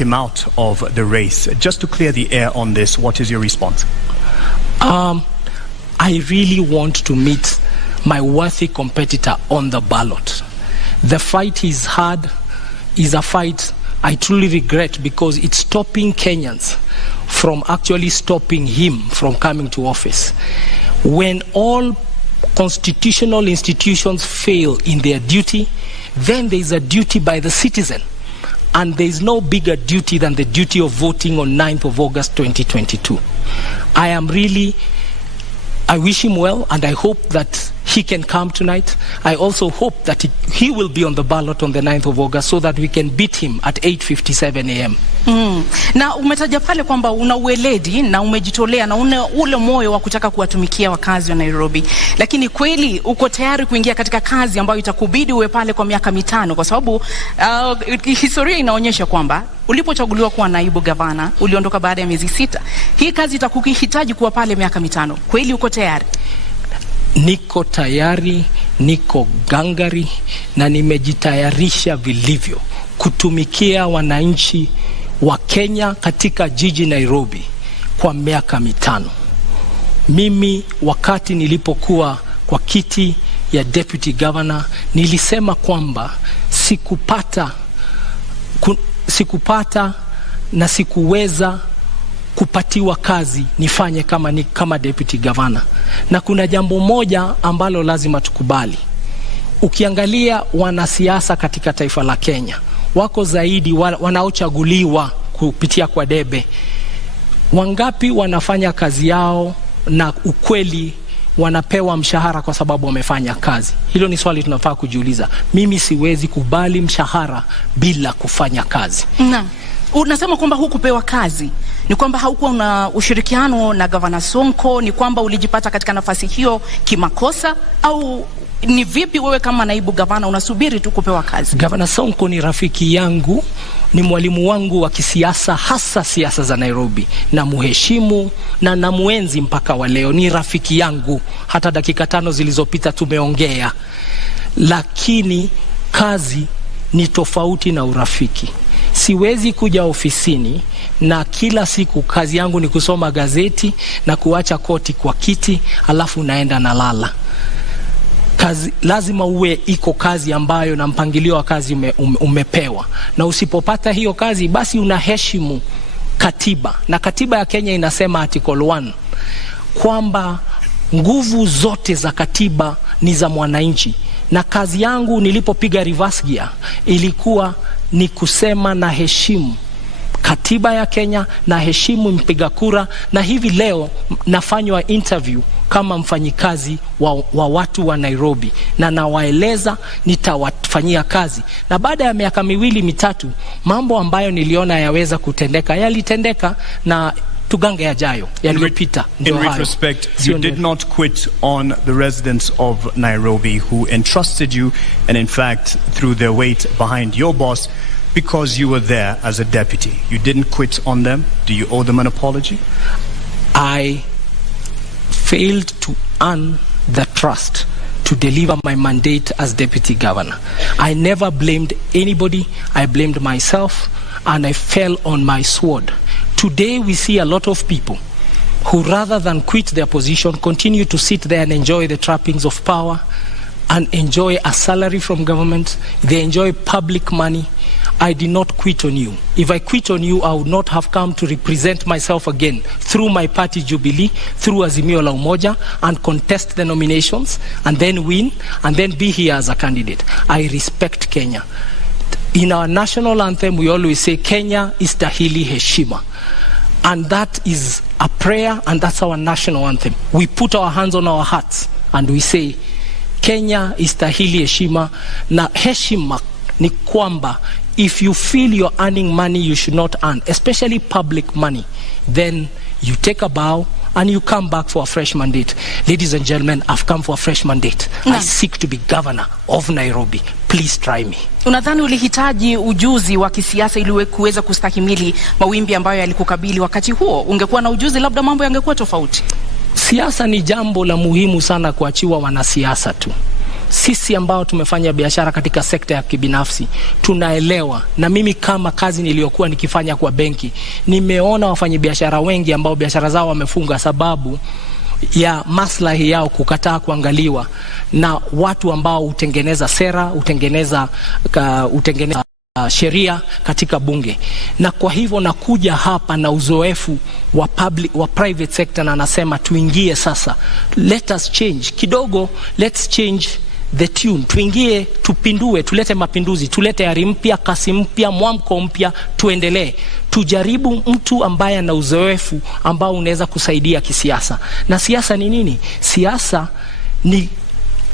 him out of the race. Just to clear the air on this, what is your response? I really want to meet my worthy competitor on the ballot. The fight he's had is a fight I truly regret, because it's stopping Kenyans from actually stopping him from coming to office. When all constitutional institutions fail in their duty, then there is a duty by the citizen. And there is no bigger duty than the duty of voting on 9th of August 2022. I wish him well, and I hope that he can come tonight. I also hope that he will be on the ballot on the 9th of August so that we can beat him at 8:57 a.m. Na umetaja pale kwamba una uweledi na umejitolea na una ule moyo wa kutaka kuwatumikia wakazi wa Nairobi. Lakini kweli uko tayari kuingia katika kazi ambayo itakubidi uwe pale kwa miaka 5, kwa sababu historia inaonyesha kwamba ulipochaguliwa kuwa naibu gavana uliondoka baada ya miezi 6. Hii kazi itakuhitaji kuwa pale miaka 5. Kweli uko tayari? Niko tayari, niko gangari na nimejitayarisha vilivyo kutumikia wananchi wa Kenya katika jiji Nairobi kwa miaka 5. Mimi wakati nilipokuwa kwa kiti ya deputy governor nilisema kwamba sikupata na sikuweza kupatiwa kazi nifanye kama deputy governor. Na kuna jambo moja ambalo lazima tukubali. Ukiangalia wanasiasa katika taifa la Kenya, wako zaidi wanaochaguliwa kupitia kwa debe. Wangapi wanafanya kazi yao na ukweli wanapewa mshahara kwa sababu wamefanya kazi? Hilo ni swali tunafaa kujiuliza. Mimi siwezi kubali mshahara bila kufanya kazi. Unasema kwamba hukupewa kazi, ni kwamba haukuwa na ushirikiano na Governor Sonko, ni kwamba ulijipata katika nafasi hiyo kimakosa, au ni vipi wewe kama naibu gavana unasubiri tu kupewa kazi? Governor Sonko ni rafiki yangu, ni mwalimu wangu wa kisiasa, hasa siasa za Nairobi, na muheshimu na namuenzi mpaka wa leo. Ni rafiki yangu, hata dakika 5 zilizopita tumeongea. Lakini kazi ni tofauti na urafiki. Siwezi kuja ofisini na kila siku kazi yangu ni kusoma gazeti na kuacha koti kwa kiti alafu naenda na lala. Kazi lazima uwe iko kazi ambayo na mpangilio wa kazi umepewa. Na usipopata hiyo kazi basi unaheshimu katiba. Na katiba ya Kenya inasema article 1 kwamba nguvu zote za katiba ni za mwananchi. Na kazi yangu nilipopiga reverse gear ilikuwa ni kusema na heshimu katiba ya Kenya, na heshimu mpiga kura. Na hivi leo nafanywa interview kama mfanyikazi wa watu wa Nairobi, na nawaeleza nitawafanyia kazi. Na baada ya miaka 2-3 mambo ambayo niliona yaweza kutendeka yalitendeka, na tugange yajayo yaliyopita. In retrospect, you did not quit on the residents of Nairobi who entrusted you and in fact threw their weight behind your boss because you were there as a deputy. You didn't quit on them. Do you owe them an apology? I failed to earn the trust to deliver my mandate as deputy governor. I never blamed anybody. I blamed myself, and I fell on my sword. Today we see a lot of people who, rather than quit their position, continue to sit there and enjoy the trappings of power and enjoy a salary from government. They enjoy public money. I did not quit on you. If I quit on you, I would not have come to represent myself again through my party Jubilee, through Azimio la Umoja, and contest the nominations and then win and then be here as a candidate. I respect Kenya. In our national anthem, we always say Kenya istahili heshima. And that is a prayer, and that's our national anthem. We put our hands on our hearts and we say Kenya istahili heshima. Na heshima ni kwamba if you feel you're earning money you should not earn, especially public money, then you take a bow and you come back for a fresh mandate. Ladies and gentlemen, I've come for a fresh mandate. I seek to be governor of Nairobi. Please try me. Unadhani ulihitaji ujuzi wa kisiasa ili kuweza kustahimili mawimbi ambayo yalikukabili wakati huo? Ungekuwa na ujuzi, labda mambo yangekuwa tofauti. Siasa ni jambo la muhimu sana kuachiwa wanasiasa tu. sisi ambao tumefanya biashara katika sekta ya kibinafsi tunaelewa, na mimi kama kazi niliyokuwa nikifanya kwa benki, nimeona wafanyabiashara wengi ambao biashara zao wamefunga sababu ya maslahi yao kukataa kuangaliwa na watu ambao utengeneza sera, utengeneza sheria katika bunge. Na kwa hivyo nakuja hapa na uzoefu wa private sector, na nasema tuingie sasa, let us change kidogo, let's change the tune, tuingie, tupindue, tulete mapinduzi, tulete ari mpya, kasi mpya, mwamko mpya, tuendelee, tujaribu mtu ambaye ana uzoefu ambao unaweza kusaidia kisiasa. Na siasa ni nini? Siasa ni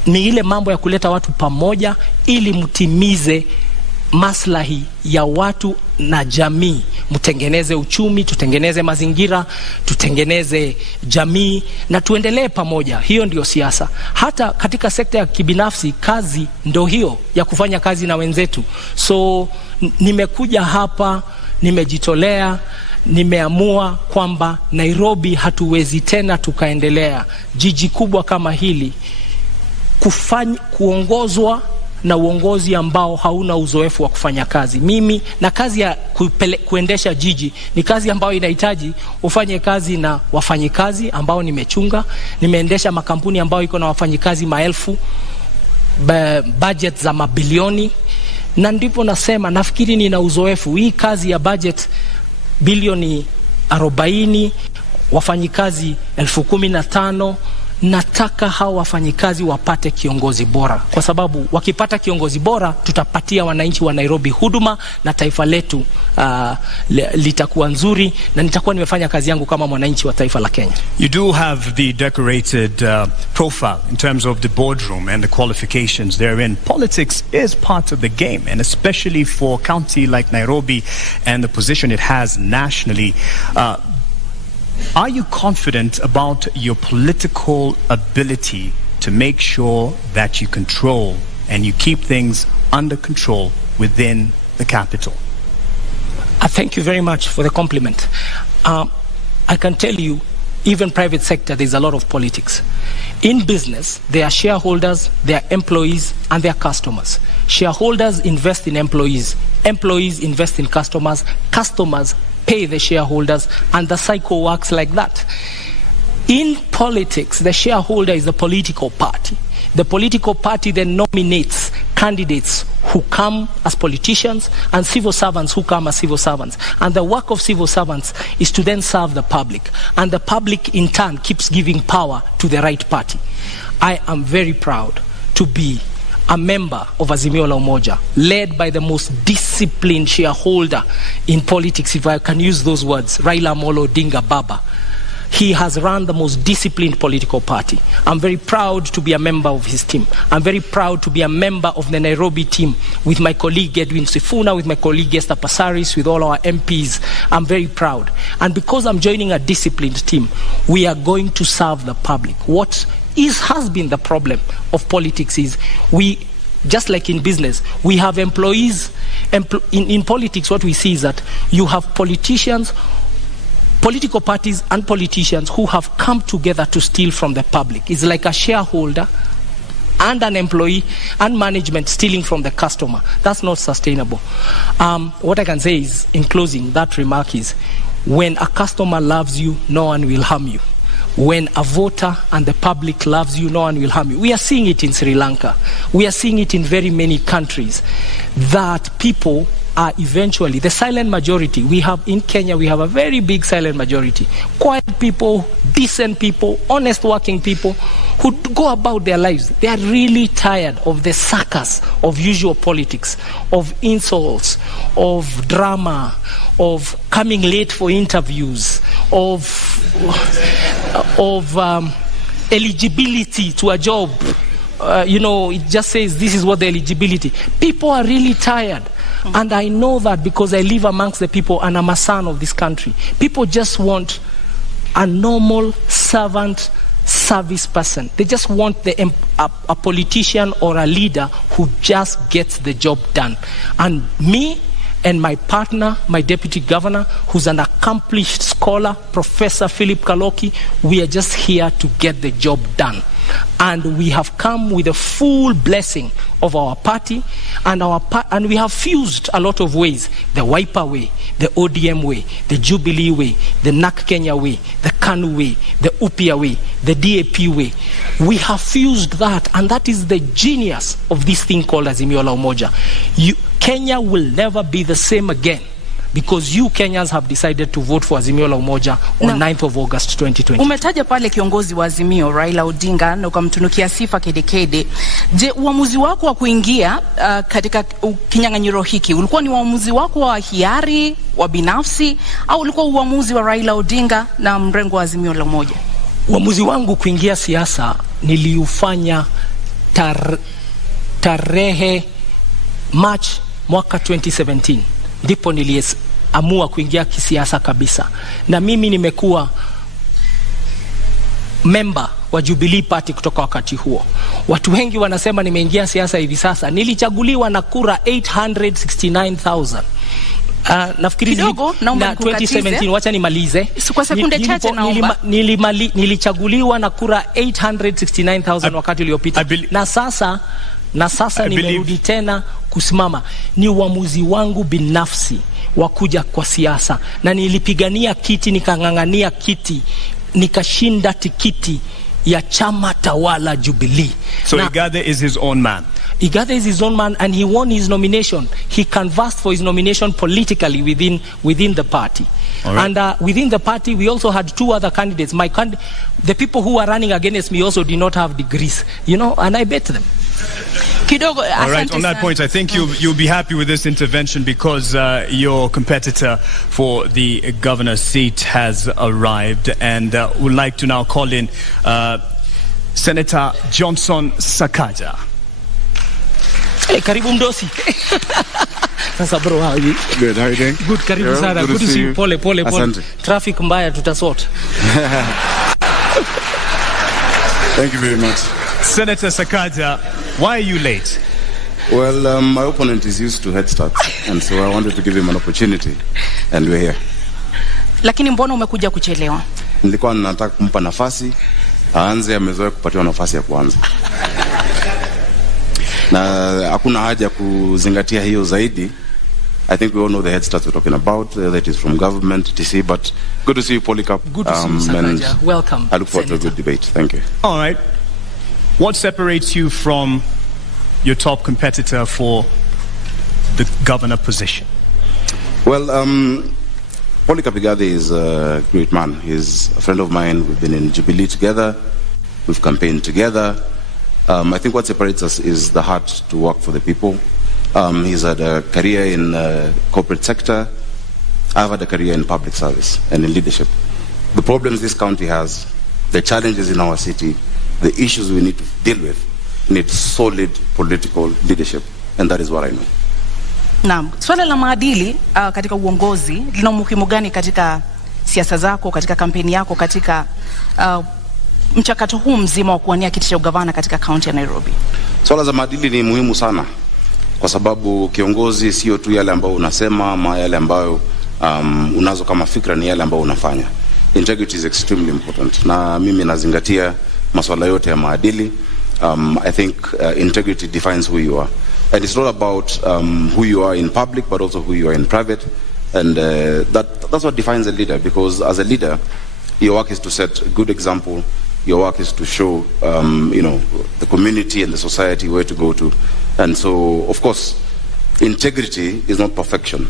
ile mambo ya kuleta watu pamoja ili mtimize maslahi ya watu na jamii, mtengeneze uchumi, tutengeneze mazingira, tutengeneze jamii na tuendelee pamoja. Hiyo ndio siasa. Hata katika sekta ya kibinafsi, kazi ndio hiyo ya kufanya kazi na wenzetu. So nimekuja hapa, nimejitolea, nimeamua kwamba Nairobi hatuwezi tena tukaendelea, jiji kubwa kama hili, kuongozwa na uongozi ambao hauna uzoefu wa kufanya kazi. Mimi na kazi ya kuendesha jiji ni kazi ambayo inahitaji ufanye kazi na wafanyikazi ambao nimechunga. Nimeendesha makampuni ambayo iko na wafanyikazi maelfu, budget za mabilioni, na ndipo nasema nafikiri nina uzoefu. Hii kazi ya budget bilioni 40, wafanyikazi 15,000, nataka hao wafanyikazi wapate kiongozi bora, kwa sababu wakipata kiongozi bora tutapatia wananchi wa Nairobi huduma na taifa letu litakuwa nzuri, na nitakuwa nimefanya kazi yangu kama mwananchi wa taifa la Kenya. You do have the decorated profile in terms of the boardroom and the qualifications therein. Politics is part of the game, and especially for a county like Nairobi and the position it has nationally. Are you confident about your political ability to make sure that you control and you keep things under control within the capital? Thank you very much for the compliment. I can tell you, even private sector, there's a lot of politics. In business, there are shareholders, there are employees, and there are customers. Shareholders invest in employees. Employees invest in customers. Customers pay the shareholders, and the cycle works like that. In politics, the shareholder is the political party. The political party then nominates candidates who come as politicians and civil servants who come as civil servants. And the work of civil servants is to then serve the public. And the public in turn keeps giving power to the right party. I am very proud to be a member of Azimio la Umoja, led by the most disciplined shareholder in politics, if I can use those words, Raila Amolo Odinga Baba. He has run the most disciplined political party. I'm very proud to be a member of his team. I'm very proud to be a member of the Nairobi team with my colleague Edwin Sifuna, with my colleague Esther Passaris, with all our MPs. I'm very proud. And because I'm joining a disciplined team, we are going to serve the public. What has been the problem of politics is just like in business, we have employees. In politics, what we see is that you have politicians, political parties and politicians who have come together to steal from the public. It's like a shareholder and an employee and management stealing from the customer. That's not sustainable. What I can say is, in closing, that remark is, when a customer loves you, no one will harm you. When a voter and the public loves you, no one will harm you. We are seeing it in Sri Lanka. We are seeing it in very many countries, that people are eventually the silent majority. We have in Kenya, we have a very big silent majority. Quiet people, decent people, honest working people who go about their lives. They are really tired of the circus of usual politics, of insults, of drama, of coming late for interviews, of eligibility to a job. It just says this is what the eligibility. People are really tired. And I know that because I live amongst the people and I'm a son of this country. People just want a normal servant, service person. They just want a politician or a leader who just gets the job done. And me and my partner, my deputy governor, who's an accomplished scholar, Professor Philip Kaloki, we are just here to get the job done. And we have come with a full blessing of our party, and and we have fused a lot of ways: the Wiper way, the ODM way, the Jubilee way, the NAK Kenya way, the KANU way, the UPIA way, the DAP way. We have fused that, and that is the genius of this thing called Azimio la Umoja. Kenya will never be the same again, because you Kenyans have decided to vote for Azimio la Umoja on 9th of August 2020. Umetaja pale kiongozi wa Azimio Raila Odinga na ukamtunukia sifa kedekede. Je, uamuzi wako wa kuingia katika kinyang'anyiro hiki ulikuwa ni uamuzi wako wa hiari, wa binafsi, au ulikuwa uamuzi wa Raila Odinga na mrengo wa Azimio la Umoja? Uamuzi wangu kuingia siasa niliufanya tarehe March mwaka 2017. Ndipo niliamua kuingia kisiasa kabisa. Na mimi nimekuwa member wa Jubilee Party kutoka wakati huo. Watu wengi wanasema nimeingia siasa hivi sasa. Nilichaguliwa na kura 869,000. Nafikiri kidogo, na 2017, wacha nimalize. Kwa sekunde chache naomba. Nilichaguliwa na kura 869,000 wakati uliopita. Na sasa nimerudi tena kusimama. Ni uamuzi wangu binafsi wa kuja kwa siasa, na nilipigania kiti, nikang'ang'ania kiti, nikashinda tikiti ya chama tawala Jubilee. So Igathe is his own man. Igathe is his own man, and he won his nomination. He canvassed for his nomination politically within the party. Right. And within the party, we also had two other candidates. The people who were running against me also did not have degrees, and I bet them. Kidogo, all right, on that point, I think you'll be happy with this intervention, because your competitor for the governor's seat has arrived, and would like to now call in Senator Johnson Sakaja. Hey, karibu mdosi. Sasa bro, how are you? Good, how are you doing? Good, karibu sana. Good to see you. Pole. Traffic mbaya tutasort. Thank you very much. Senator Sakaja, why are you late? Well, my opponent is used to head starts, and so I wanted to give him an opportunity, and we're here. Lakini mbona umekuja kuchelewa? Nilikuwa nataka kumpa nafasi, aanze, amezoea kupatiwa nafasi ya kwanza. Na hakuna haja kuzingatia hiyo zaidi. I think we all know the head starts we're talking about, that is from government, TC, but good to see you, Polycarp. Good to see you, Sakaja. Welcome. I look forward to a good debate. Thank you. All right. What separates you from your top competitor for the governor position? Well, Polycarp Igathe is a great man. He's a friend of mine. We've been in Jubilee together. We've campaigned together. I think what separates us is the heart to work for the people. He's had a career in corporate sector. I've had a career in public service and in leadership. The problems this county has, the challenges in our city, the issues we need to deal with, need solid political leadership, and that is what I know. Naam, swala la maadili katika uongozi lina umuhimu gani katika siasa zako, katika kampeni yako, katika mchakato huu mzima wa kuwania kiti cha ugavana katika kaunti ya Nairobi? Swala za maadili ni muhimu sana, kwa sababu kiongozi sio tu yale ambayo unasema ama yale ambayo unazo kama fikra, ni yale ambayo unafanya. Integrity is extremely important, na mimi nazingatia masuala yote ya maadili. I think integrity defines who you are, and it's not about who you are in public, but also who you are in private, and that's what defines a leader. Because as a leader, your work is to set a good example. Your work is to show the community and the society where to go to. And so, of course, integrity is not perfection.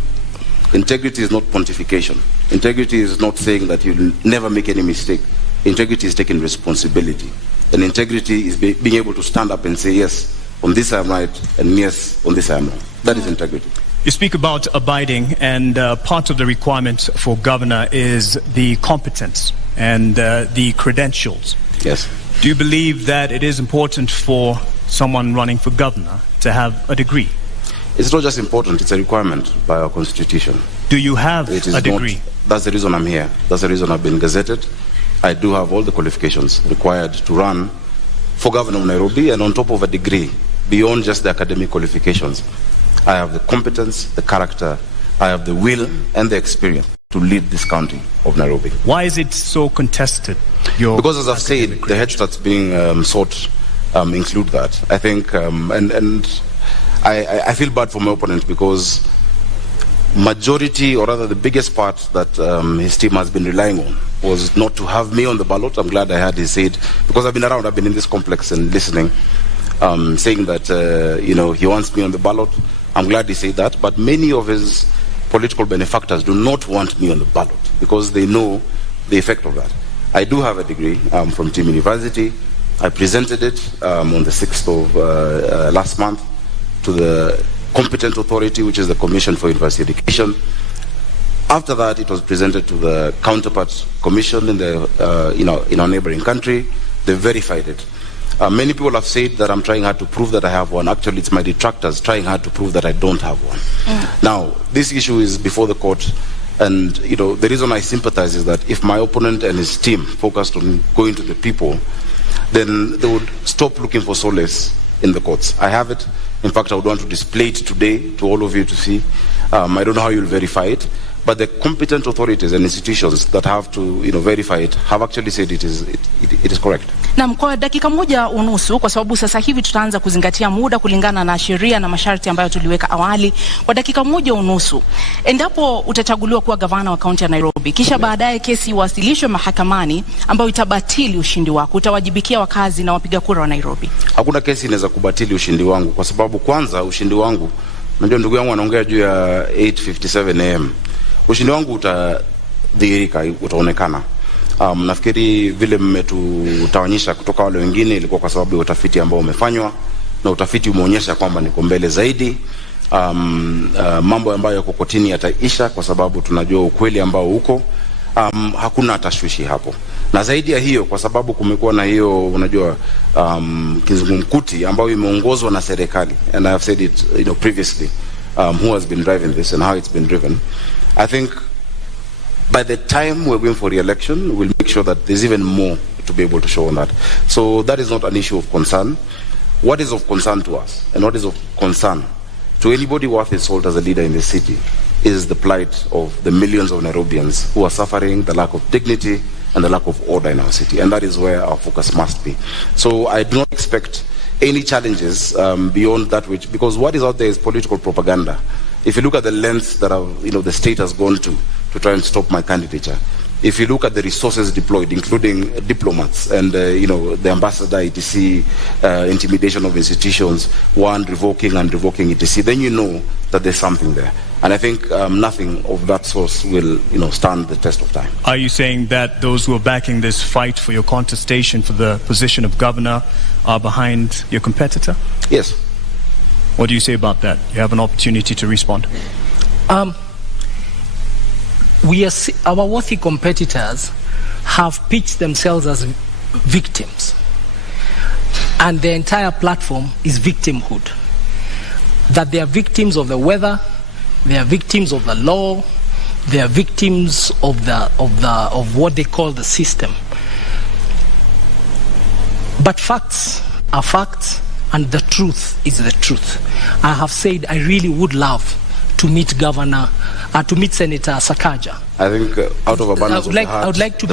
Integrity is not pontification. Integrity is not saying that you'll never make any mistake. Integrity is taking responsibility. And integrity is being able to stand up and say, yes, on this I am right, and yes, on this I am wrong. That is integrity. You speak about abiding, and part of the requirement for governor is the competence and the credentials. Yes. Do you believe that it is important for someone running for governor to have a degree? It's not just important, it's a requirement by our constitution. Do you have a degree? That's the reason I'm here. That's the reason I've been gazetted. I do have all the qualifications required to run for governor of Nairobi, and on top of a degree, beyond just the academic qualifications, I have the competence, the character, I have the will and the experience to lead this county of Nairobi. Why is it so contested? Because as I've said, the heads that's being sought include that. I think, and I feel bad for my opponent because majority, or rather the biggest part that his team has been relying on was not to have me on the ballot. I'm glad I had his aid because I've been around, I've been in this complex and listening, saying that, he wants me on the ballot. I'm glad he said that, but many of his political benefactors do not want me on the ballot because they know the effect of that. I do have a degree from Team University. I presented it on the 6th of last month to the competent authority, which is the Commission for University Education. After that, it was presented to the counterpart commission in in our neighboring country. They verified it. Many people have said that I'm trying hard to prove that I have one. Actually, it's my detractors trying hard to prove that I don't have one. Now, this issue is before the court, and the reason I sympathize is that if my opponent and his team focused on going to the people, then they would stop looking for solace in the courts. I have it. In fact, I would want to display it today to all of you to see. I don't know how you'll verify it, but the competent authorities and institutions that have to verify it have actually said it is correct. Na kwa dakika moja unusu, kwa sababu sasa hivi tutaanza kuzingatia muda kulingana na sheria na masharti ambayo tuliweka awali. Kwa dakika moja unusu, endapo utachaguliwa kuwa gavana wa kaunti ya Nairobi, kisha baadaye kesi iwasilishwe mahakamani ambayo itabatili ushindi wako, utawajibikia wakazi na wapiga kura wa Nairobi? Hakuna kesi inaweza kubatili ushindi wangu, kwa sababu kwanza ushindi wangu, unajua ndugu yangu anaongea juu ya 8:57 am. Ushindi wangu utadhihirika, utaonekana. Nafikiri vile mmetutawanyisha kutoka wale wengine ilikuwa kwa sababu ya utafiti ambao umefanywa, na utafiti umeonyesha kwamba niko mbele zaidi. Mambo ambayo yako kotini yataisha kwa sababu tunajua ukweli ambao uko. Hakuna tashwishi hapo. Na zaidi ya hiyo, kwa sababu kumekuwa na hiyo kizungumkuti ambayo imeongozwa na serikali, and I have said it previously, who has been driving this and how it's been driven. I think by the time we're going for re-election, we'll make sure that there's even more to be able to show on that. So that is not an issue of concern. What is of concern to us, and what is of concern to anybody worth his salt as a leader in this city, is the plight of the millions of Nairobians who are suffering the lack of dignity and the lack of order in our city. And that is where our focus must be. So I do not expect any challenges beyond that, because what is out there is political propaganda. If you look at the lengths that the state has gone to try and stop my candidature, if you look at the resources deployed, including diplomats and the ambassador, etc., intimidation of institutions, revoking and revoking, etc., then you know that there's something there. And I think nothing of that source will stand the test of time. Are you saying that those who are backing this fight for your contestation for the position of governor are behind your competitor? Yes. What do you say about that? You have an opportunity to respond. Our worthy competitors have pitched themselves as victims, and their entire platform is victimhood. That they are victims of the weather, they are victims of the law, they are victims of what they call the system. But facts are facts, and the truth is the truth. I have said I really would love to meet Senator Sakaja. I think out of abundance I would like to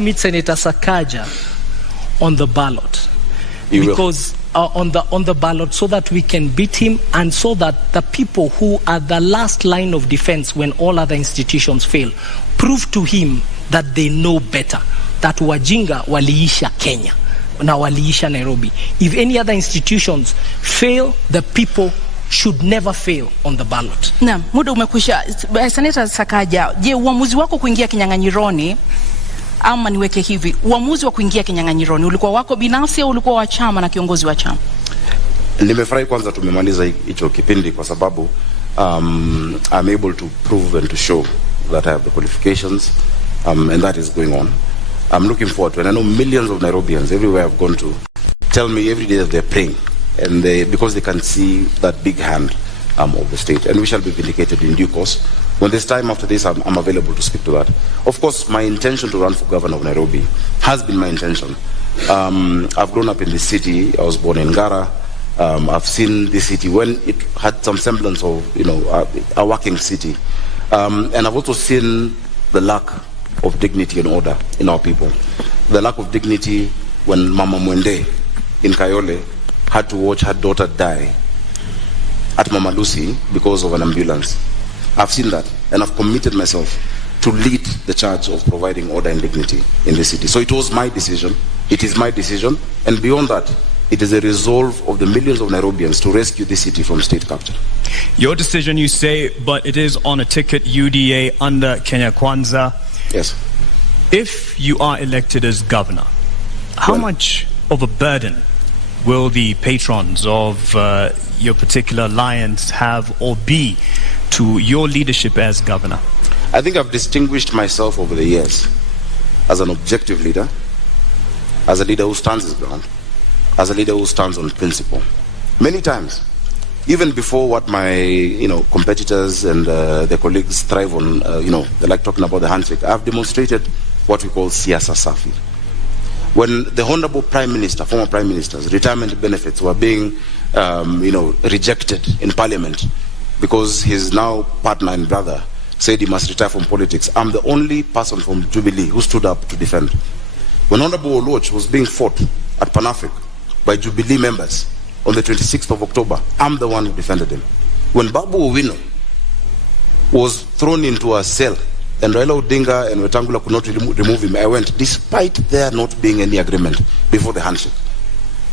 meet Senator Sakaja on the ballot. On the ballot, so that we can beat him, and so that the people who are the last line of defense when all other institutions fail prove to him that they know better, that wajinga waliisha Kenya na waliisha Nairobi. If any other institutions fail, the people should never fail on the ballot. Na muda umekwisha. Senator Sakaja, je, uamuzi wako kuingia kinyang'anyironi, ama niweke hivi, uamuzi wa kuingia kinyang'anyironi ulikuwa wako binafsi au ulikuwa wa chama na kiongozi wa chama? Nimefurahi kwanza tumemaliza hicho kipindi, kwa sababu I'm able to prove and to show that I have the qualifications, and that is going on. I'm looking forward to it. I know millions of Nairobians everywhere I've gone to tell me every day that they're praying, and because they can see that big hand of the state, and we shall be vindicated in due course. When there's time after this, I'm available to speak to that. Of course, my intention to run for governor of Nairobi has been my intention. I've grown up in this city. I was born in Ngara. I've seen this city when it had some semblance of, a working city. And I've also seen the lack of dignity and order in our people. The lack of dignity when Mama Mwende in Kayole had to watch her daughter die at Mama Lucy because of an ambulance. I've seen that, and I've committed myself to lead the charge of providing order and dignity in the city. So it was my decision, it is my decision, and beyond that, it is a resolve of the millions of Nairobians to rescue this city from state capture. Your decision, you say, but it is on a ticket UDA under Kenya Kwanza. Yes. If you are elected as governor, how much of a burden will the patrons of your particular alliance have or be to your leadership as governor? I think I've distinguished myself over the years as an objective leader, as a leader who stands his ground, as a leader who stands on principle. Many times, even before what my competitors and their colleagues thrive on, they like talking about the handshake, I've demonstrated what we call siasa safi. When the Honorable Prime Minister, former Prime Minister's retirement benefits were being, rejected in Parliament because his now partner and brother said he must retire from politics, I'm the only person from Jubilee who stood up to defend. When Honorable Oloch was being fought at Pan-Afric by Jubilee members on the 26th of October, I'm the one who defended him. When Babu Owino was thrown into a cell and Raila Odinga and Wetangula could not remove him, I went, despite there not being any agreement before the handshake.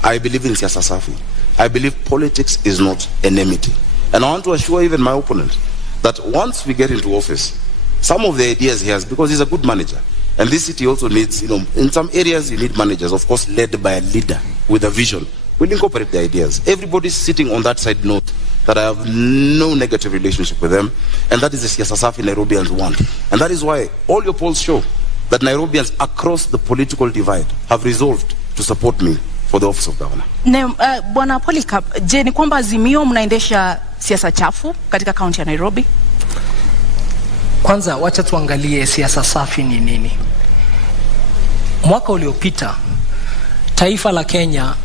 I believe in siasa safi. I believe politics is not enmity. And I want to assure even my opponent that once we get into office, some of the ideas he has, because he's a good manager, and this city also needs, in some areas you need managers, of course, led by a leader with a vision. We'll incorporate the ideas. Everybody sitting on that side knows that I have no negative relationship with them, and that is the siasa safi Nairobians want. And that is why all your polls show that Nairobians across the political divide have resolved to support me for the office of governor. Bwana Polycarp, je, ni kwamba Azimio mnaendesha siasa chafu katika kaunti ya Nairobi? Kwanza wacha tuangalie siasa safi ni nini. Mwaka uliopita taifa la Kenya,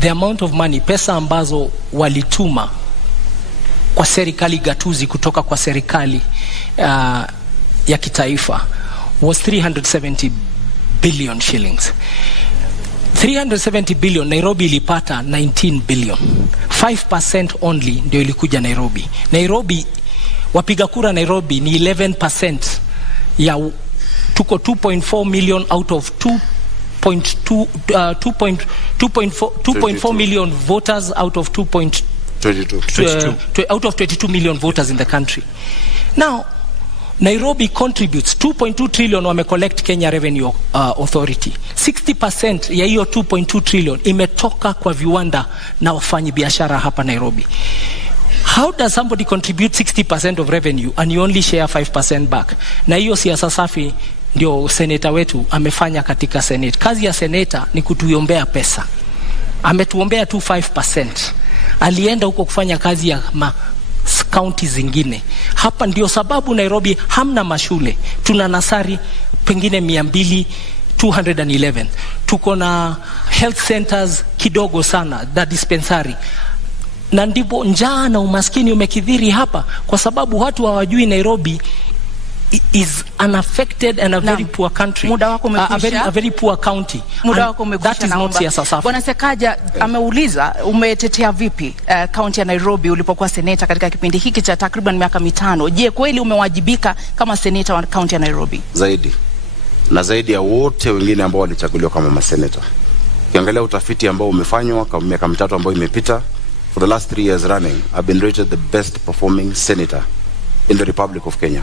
the amount of money, pesa ambazo walituma kwa serikali gatuzi kutoka kwa serikali ya kitaifa was 370 billion shillings. 370 billion, Nairobi ilipata 19 billion. 5% only ndio ilikuja Nairobi. Nairobi, wapiga kura Nairobi ni 11% ya tuko 2.4 million out of 2.4 million voters out of 22 million voters in the country. Now, Nairobi contributes 2.2 trillion wame collect Kenya Revenue Authority. 60% ya hiyo 2.2 trillion imetoka kwa viwanda na wafanyi biashara hapa Nairobi. How does somebody contribute 60% of revenue and you only share 5% back? Na hiyo siasa safi ndio seneta wetu amefanya katika Senate. Kazi ya seneta ni kutuombea pesa. Ametuombea tu 5%. Alienda huko kufanya kazi ya county zingine. Hapa ndio sababu Nairobi hamna mashule. Tuna nasari pengine 211. Tuko na health centers kidogo sana, da dispensary. Na ndipo njaa na umaskini umekithiri hapa kwa sababu watu hawajui Nairobi is unaffected and a very poor country. Muda wako umekwisha. A very poor county. Muda wako umekwisha. That is not siasa safi. Bwana Sakaja ameuliza umetetea vipi county ya Nairobi ulipokuwa seneta katika kipindi hiki cha takriban miaka 5. Je, kweli umewajibika kama seneta wa county ya Nairobi? Zaidi. Na zaidi ya wote wengine ambao walichaguliwa kama maseneta. Ukiangalia utafiti ambao umefanywa kwa miaka 3 ambayo imepita, for the last 3 years running, I've been rated the best performing senator in the Republic of Kenya.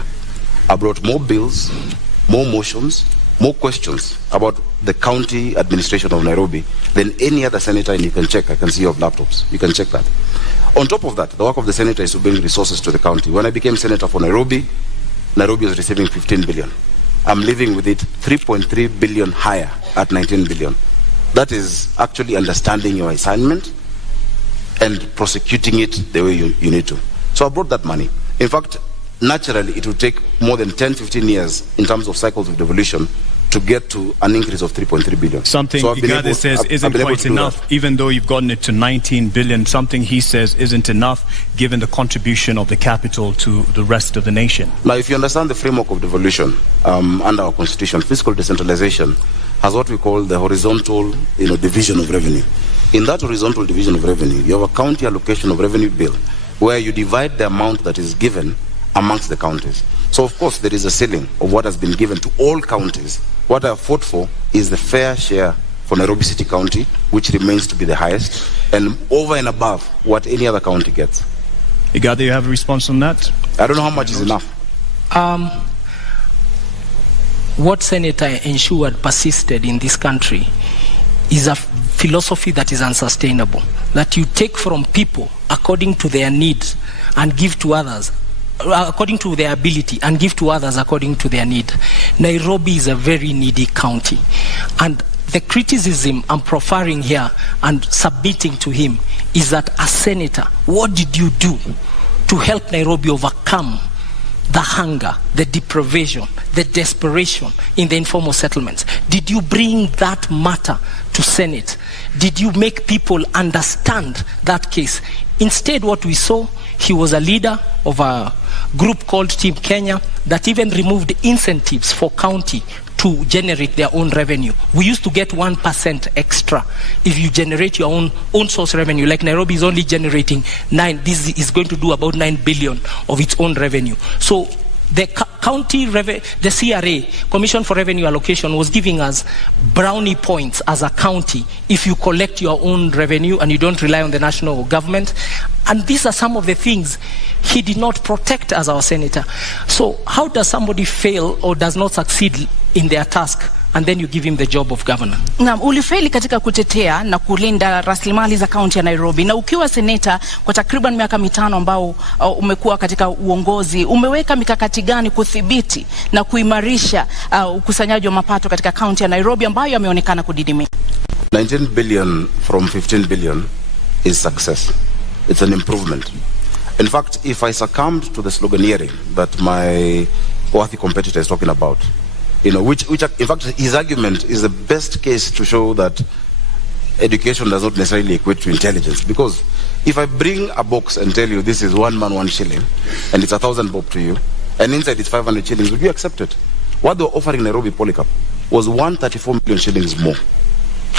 I brought more bills, more motions, more questions about the county administration of Nairobi than any other senator, and you can check. I can see you have laptops. You can check that. On top of that, the work of the senator is to bring resources to the county. When I became senator for Nairobi, Nairobi was receiving 15 billion. I'm living with it 3.3 billion higher at 19 billion. That is actually understanding your assignment and prosecuting it the way you need to. So I brought that money. In fact, naturally, it will take more than 10-15 years in terms of cycles of devolution to get to an increase of 3.3 billion. Something so Igathe says isn't quite enough, even though you've gotten it to 19 billion. Something he says isn't enough, given the contribution of the capital to the rest of the nation. Now, if you understand the framework of devolution under our constitution, fiscal decentralization has what we call the horizontal division of revenue. In that horizontal division of revenue, you have a county allocation of revenue bill, where you divide the amount that is given amongst the counties. So, of course, there is a ceiling of what has been given to all counties. What I have fought for is the fair share for Nairobi City County, which remains to be the highest, and over and above what any other county gets. Igathe, you have a response on that? I don't know how much is enough. What Senator ensured persisted in this country is a philosophy that is unsustainable. That you take from people according to their needs and give to others according to their ability and give to others according to their need. Nairobi is a very needy county, and the criticism I'm profiling here and submitting to him is that as senator, what did you do to help Nairobi overcome the hunger, the deprivation, the desperation in the informal settlements? Did you bring that matter to Senate? Did you make people understand that case? Instead, what we saw, he was a leader of a group called Team Kenya that even removed incentives for county to generate their own revenue. We used to get 1% extra if you generate your own source revenue. Like Nairobi is only generating this is going to do about 9 billion of its own revenue. So the county the CRA, Commission for Revenue Allocation, was giving us brownie points as a county if you collect your own revenue and you don't rely on the national government. And these are some of the things he did not protect as our senator. So how does somebody fail or does not succeed in their task and then you give him the job of governor? Na ulifeli katika kutetea na kulinda rasilimali za kaunti ya Nairobi, na ukiwa seneta kwa takriban miaka 5 ambao umekuwa katika uongozi, umeweka mikakati gani kudhibiti na kuimarisha ukusanyaji wa mapato katika kaunti ya Nairobi ambayo yameonekana kudidimia? 19 billion from 15 billion is success. It's an improvement. In fact, if I succumbed to the sloganeering that my worthy competitor is talking about, which in fact his argument is the best case to show that education does not necessarily equate to intelligence. Because if I bring a box and tell you this is 1 man 1 shilling and it's 1,000 bob to you, and inside it's 500 shillings, would you accept it? What they were offering Nairobi Polycarp was 134 million shillings more.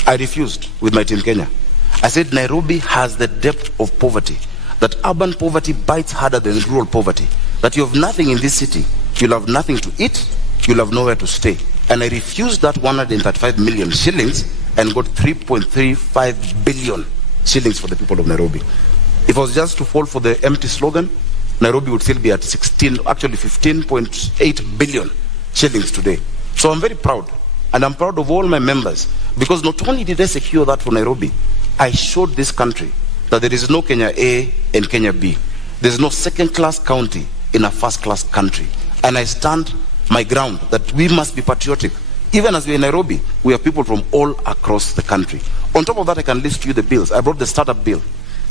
I refused with my Team Kenya. I said Nairobi has the depth of poverty, that urban poverty bites harder than rural poverty, that you have nothing in this city, you'll have nothing to eat, you'll have nowhere to stay. And I refused that 135 million shillings and got 3.35 billion shillings for the people of Nairobi. If I was just to fall for the empty slogan, Nairobi would still be at 15.8 billion shillings today. So I'm very proud, and I'm proud of all my members, because not only did I secure that for Nairobi, I showed this country that there is no Kenya A and Kenya B. There's no second-class county in a first-class country. And I stand my ground that we must be patriotic. Even as we're in Nairobi, we have people from all across the country. On top of that, I can list to you the bills. I brought the startup bill.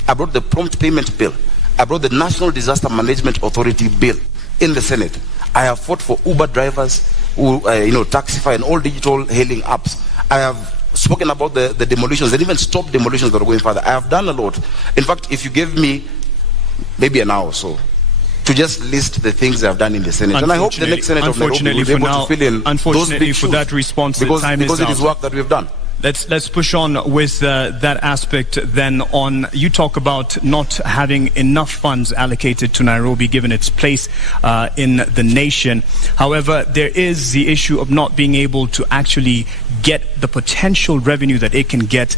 I brought the prompt payment bill. I brought the National Disaster Management Authority bill in the Senate. I have fought for Uber drivers, Taxify and all digital hailing apps. I have spoken about the demolitions and even stopped demolitions that are going further. I have done a lot. In fact, if you give me maybe an hour or so to just list the things I've done in the Senate, and I hope the next Senate of Nairobi will be able to fill in those big shoes, that response, because it is work that we've done. Let's push on with that aspect then on. You talk about not having enough funds allocated to Nairobi given its place in the nation. However, there is the issue of not being able to actually get the potential revenue that it can get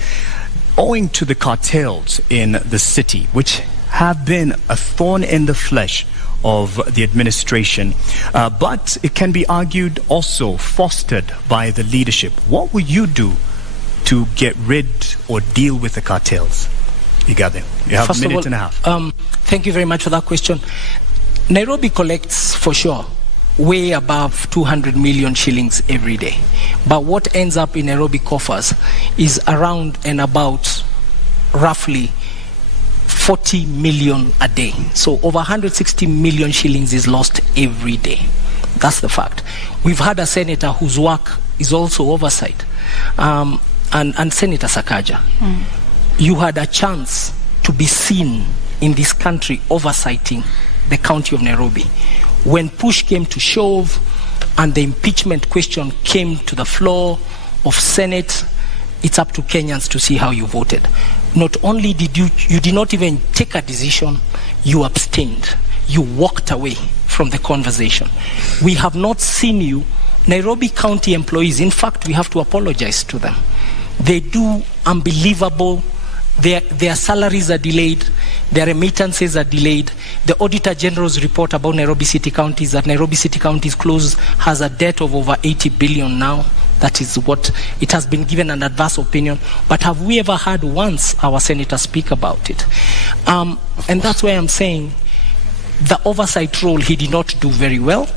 owing to the cartels in the city, which have been a thorn in the flesh of the administration, but it can be argued also fostered by the leadership. What will you do to get rid or deal with the cartels? Igathe, you have a minute and a half. Thank you very much for that question. Nairobi collects, for sure, way above 200 million shillings every day. But what ends up in Nairobi coffers is around and about roughly 40 million a day. So over 160 million shillings is lost every day. That's the fact. We've had a senator whose work is also oversight. And Senator Sakaja, you had a chance to be seen in this country oversighting the county of Nairobi. When push came to shove and the impeachment question came to the floor of Senate, it's up to Kenyans to see how you voted. Not only did you did not even take a decision, you abstained. You walked away from the conversation. We have not seen you. Nairobi County employees, in fact, we have to apologize to them. They do unbelievable. Their salaries are delayed. Their remittances are delayed. The Auditor General's report about Nairobi City County is that Nairobi City County's has a debt of over 80 billion now. That is what it has been given an adverse opinion. But have we ever had once our senator speak about it? And that's why I'm saying the oversight role he did not do very well,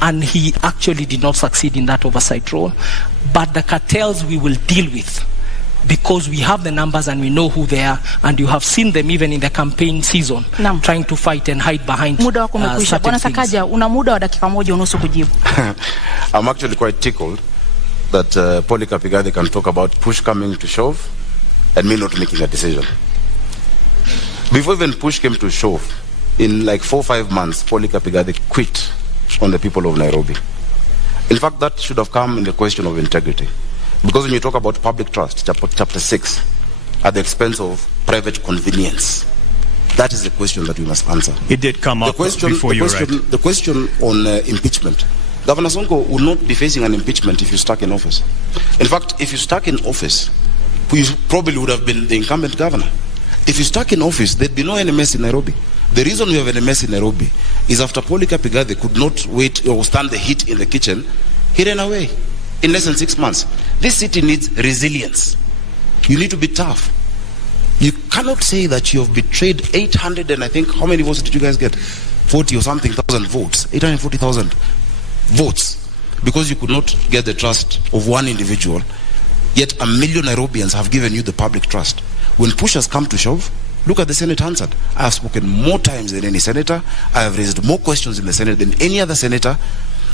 and he actually did not succeed in that oversight role. But the cartels we will deal with, because we have the numbers and we know who they are, and you have seen them even in the campaign season trying to fight and hide behind muda wako umekwisha. Bwana Sakaja, una muda wa dakika moja unusu kujibu. I'm actually quite tickled that Polycarp Igathe can talk about push coming to shove and me not making a decision. Before even push came to shove, in like 4 or 5 months, Polycarp Igathe quit on the people of Nairobi. In fact, that should have come in the question of integrity. Because when you talk about public trust, chapter 6, at the expense of private convenience, that is the question that we must answer. It did come up before you, right? The question on impeachment. Governor Sonko will not be facing an impeachment if you're stuck in office. In fact, if you're stuck in office, you probably would have been the incumbent governor. If you're stuck in office, there'd be no NMS in Nairobi. The reason we have NMS in Nairobi is after Polycarp Igathe could not wait or stand the heat in the kitchen, he ran away in less than 6 months. This city needs resilience. You need to be tough. You cannot say that you have betrayed 800 and I think, how many votes did you guys get? 40 or something thousand votes. 840,000 votes. Because you could not get the trust of one individual. Yet 1 million Nairobians have given you the public trust. When push has come to shove, look at the Senate answered. I have spoken more times than any senator. I have raised more questions in the Senate than any other senator.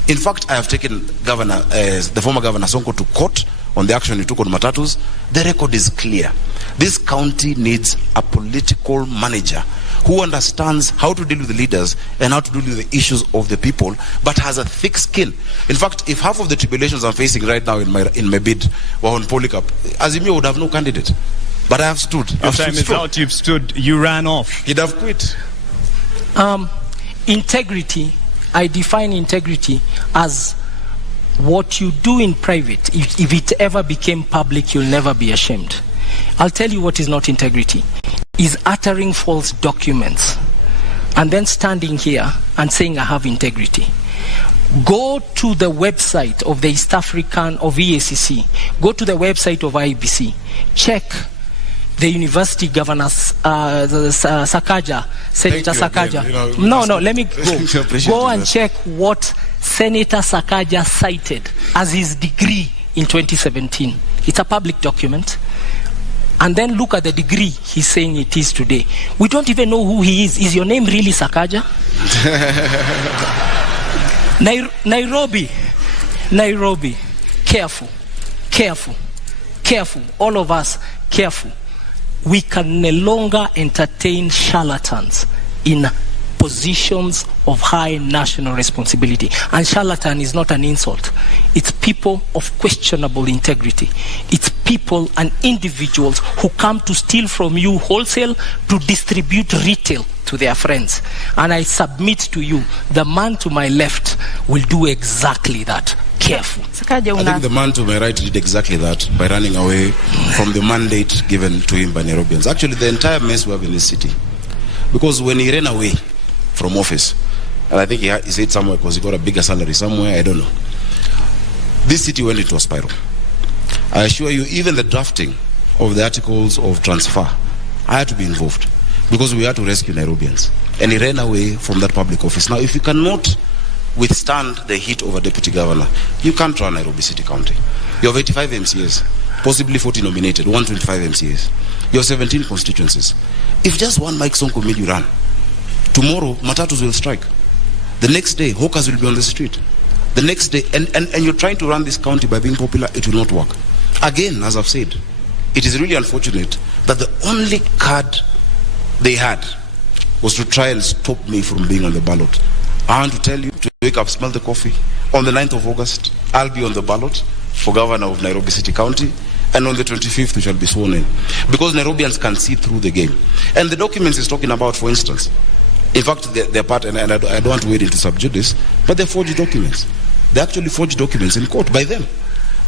In fact, I have taken the former Governor Sonko to court on the action he took on Matatus. The record is clear. This county needs a political manager who understands how to deal with the leaders and how to deal with the issues of the people, but has a thick skin. In fact, if half of the tribulations I'm facing right now in my bid were on Polycarp, Azimio would have no candidate. But I have stood. Your time is out. You've stood. You ran off. He'd have quit. Integrity. I define integrity as what you do in private. If it ever became public, you'll never be ashamed. I'll tell you what is not integrity. Is uttering false documents and then standing here and saying I have integrity. Go to the website of the East African of EACC. Go to the website of IBC. Check the university governors, Sakaja, Senator Sakaja. Again, no, let me go. Go and check what Senator Sakaja cited as his degree in 2017. It's a public document. And then look at the degree he's saying it is today. We don't even know who he is. Is your name really Sakaja? Nairobi. Careful. All of us, careful. We can no longer entertain charlatans in positions of high national responsibility. And charlatan is not an insult. It's people of questionable integrity. It's people and individuals who come to steal from you wholesale to distribute retail to their friends. And I submit to you, the man to my left will do exactly that. Careful. I think the man to my right did exactly that by running away from the mandate given to him by Nairobians. Actually, the entire mess we have in this city. Because when he ran away from office, and I think he said somewhere because he got a bigger salary somewhere, I don't know. This city went into a spiral. I assure you, even the drafting of the articles of transfer, I had to be involved because we had to rescue Nairobians. And he ran away from that public office. Now, if you cannot withstand the heat of a deputy governor, you can't run Nairobi City County. You have 85 MCAs, possibly 40 nominated, 125 MCAs. You have 17 constituencies. If just one Mike Sonko made you run, tomorrow Matatus will strike. The next day, hawkers will be on the street. The next day, and you're trying to run this county by being popular, it will not work. Again, as I've said, it is really unfortunate that the only card they had was to try and stop me from being on the ballot. I want to tell you to wake up, smell the coffee. On the 9th of August, I'll be on the ballot for governor of Nairobi City County, and on the 25th we shall be sworn in. Because Nairobians can see through the game. And the documents he's talking about, for instance, in fact, they're part, and I don't want to wade into subject this, but they're forged documents. They're actually forged documents in court by them.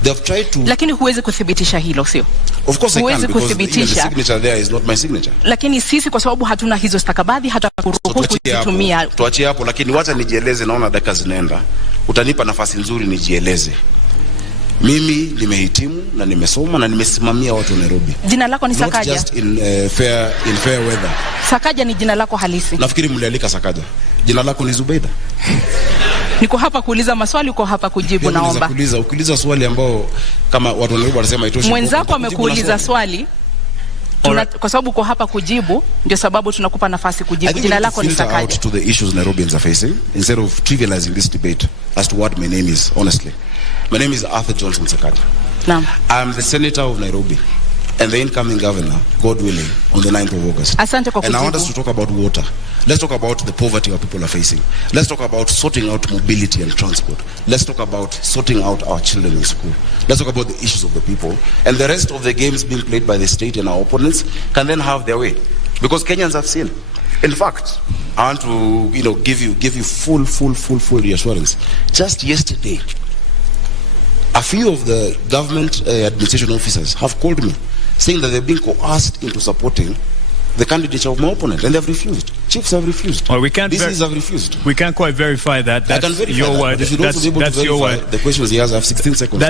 They have tried to... Lakini huwezi kuthibitisha hilo, sio? Of course I can, because even the signature there is not my signature. Lakini sisi kwa sababu hatuna hizo stakabadhi hata kuruhusu kutumia. Tuachie hapo, lakini wacha nijieleze, naona dakika zinaenda. Utanipa nafasi nzuri nijieleze. Mimi nimehitimu na nimesoma na nimesimamia watu wa Nairobi. Jina lako ni Sakaja? Not just in fair weather. Sakaja ni jina lako halisi? Nafikiri mlialika Sakaja. Jina lako ni Zubeida? Niko hapa kuuliza maswali, uko hapa kujibu, naomba. Ukiuliza swali ambao kama watu wa Nairobi wanasema itoshi. Mwenzako amekuuliza swali. Kwa sababu uko hapa kujibu, ndio sababu tunakupa nafasi kujibu. Jina lako ni Sakaja. Out to the issues Nairobians are facing instead of trivializing this debate as to what my name is, honestly. My name is Arthur Johnson Sakaja. Naam. I'm the senator of Nairobi and the incoming governor, God willing, on the 9th of August. Asante kwa kujibu. And I want us to talk about water. Let's talk about the poverty our people are facing. Let's talk about sorting out mobility and transport. Let's talk about sorting out our children in school. Let's talk about the issues of the people. And the rest of the games being played by the state and our opponents can then have their way. Because Kenyans have seen. In fact, I want to, give you full reassurance. Just yesterday, a few of the government administration officers have called me saying that they've been coerced into supporting the candidature of my opponent, and they've refused. Chiefs have refused. Well, have refused. We can't quite verify that. That's I can verify your that, word. If you that's your word. The questions he has, I have 16 seconds.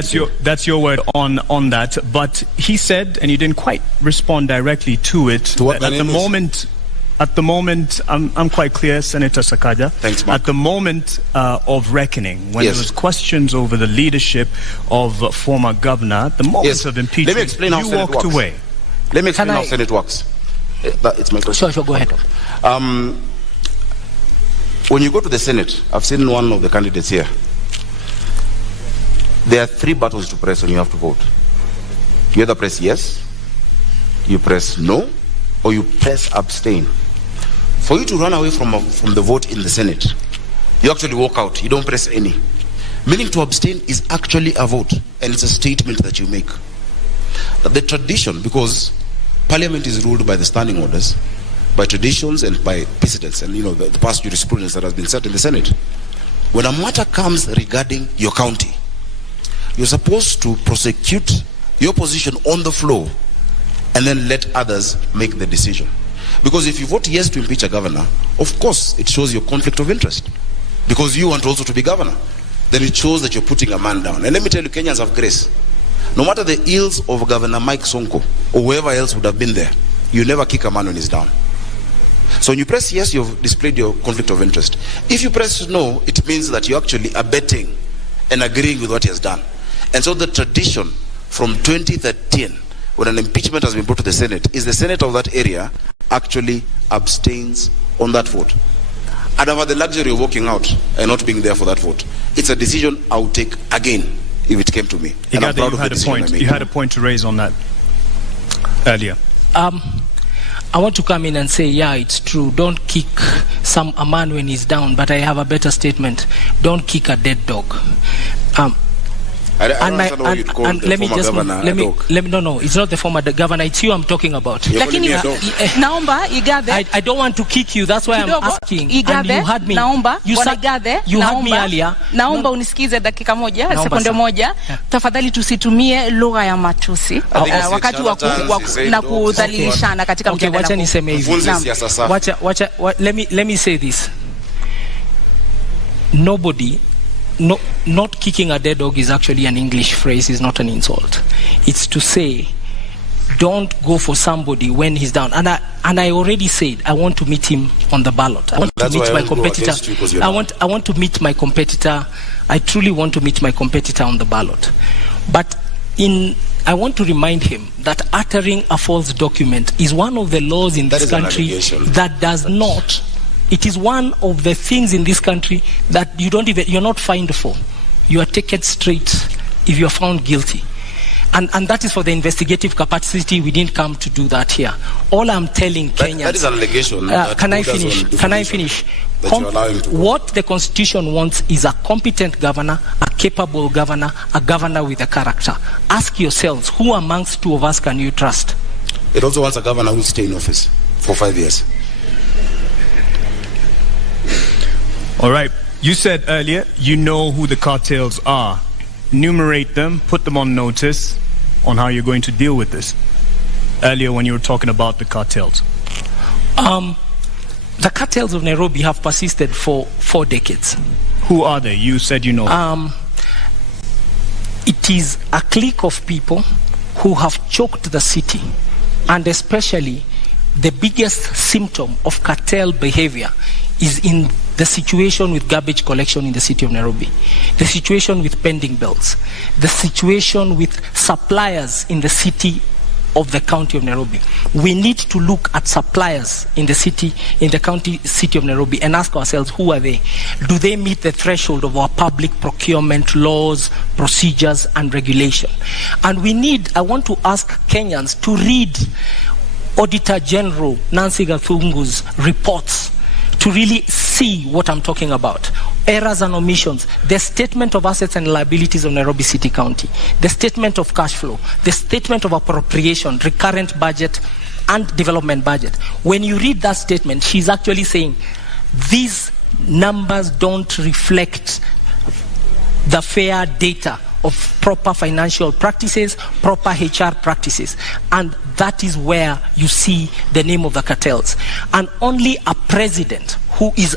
That's your word on that. But he said, and you didn't quite respond directly to it. To what At the moment, I'm quite clear, Senator Sakaja. Thanks, Mark. At the moment of reckoning, when there was questions over the leadership of former governor, the moment of impeachment, let me explain how Senate walked works. away. Let me explain how Senate works. It's my question. Sure, go ahead. When you go to the Senate, I've seen one of the candidates here. There are 3 buttons to press when you have to vote. You either press yes, you press no, or you press abstain. For you to run away from the vote in the Senate, you actually walk out. You don't press any. Meaning to abstain is actually a vote, and it's a statement that you make. The tradition, because Parliament is ruled by the standing orders, by traditions and by precedents, and the past jurisprudence that has been set in the Senate. When a matter comes regarding your county, you're supposed to prosecute your position on the floor and then let others make the decision. Because if you vote yes to impeach a governor, of course it shows your conflict of interest, because you want also to be governor. Then it shows that you're putting a man down. And let me tell you, Kenyans have grace. No matter the ills of Governor Mike Sonko or whoever else would have been there, you never kick a man when he's down. So when you press yes, you've displayed your conflict of interest. If you press no, it means that you're actually abetting and agreeing with what he has done. And so the tradition from 2013, when an impeachment has been brought to the Senate, is the Senate of that area actually abstains on that vote. And I've had the luxury of walking out and not being there for that vote. It's a decision I would take again if it came to me. And I'm proud of the decision I made. You had a point to raise on that earlier. I want to come in and say, yeah, it's true. Don't kick a man when he's down, but I have a better statement. Don't kick a dead dog. I don't understand why you'd call the former governor a dog. No, it's not the former governor. It's you I'm talking about. Lakini naomba Igathe, I don't want to kick you. That's why I'm asking. Igathe, and you had me. Naomba, you had me earlier. Naomba unisikize dakika moja, sekunde moja. Tafadhali tusitumie lugha ya matusi wakati na kudhalilishana katika mjadala. Wacha niseme hivi. Let me say this. Not kicking a dead dog is actually an English phrase, is not an insult. It's to say, don't go for somebody when he's down. And I already said I want to meet him on the ballot. I want to meet my competitor. I want to meet my competitor. I truly want to meet my competitor on the ballot. But I want to remind him that uttering a false document is one of the laws in this country that does not. It is one of the things in this country that you're not fined for. you are taken straight if you are found guilty. And that is for the investigative capacity. We didn't come to do that here. All I'm telling Kenyans... That is an allegation. Can I finish? What the Constitution wants is a competent governor, a capable governor, a governor with a character. Ask yourselves, who amongst two of us can you trust? It also wants a governor who will stay in office for 5 years. All right. You said earlier you know who the cartels are. Enumerate them, put them on notice on how you're going to deal with this. Earlier when you were talking about the cartels. The cartels of Nairobi have persisted for 4 decades. Who are they? You said you know. It is a clique of people who have choked the city, and especially the biggest symptom of cartel behavior is in the situation with garbage collection in the city of Nairobi, the situation with pending bills, the situation with suppliers in the city of the county of Nairobi. We need to look at suppliers in the city, in the county city of Nairobi, and ask ourselves, who are they? Do they meet the threshold of our public procurement laws, procedures, and regulation? And I want to ask Kenyans to read Auditor General Nancy Gathungu's reports to really see what I'm talking about. Errors and omissions, the statement of assets and liabilities of Nairobi City County, the statement of cash flow, the statement of appropriation, recurrent budget, and development budget. When you read that statement, she's actually saying these numbers don't reflect the fair data of proper financial practices, proper HR practices. And that is where you see the name of the cartels. And only a president who is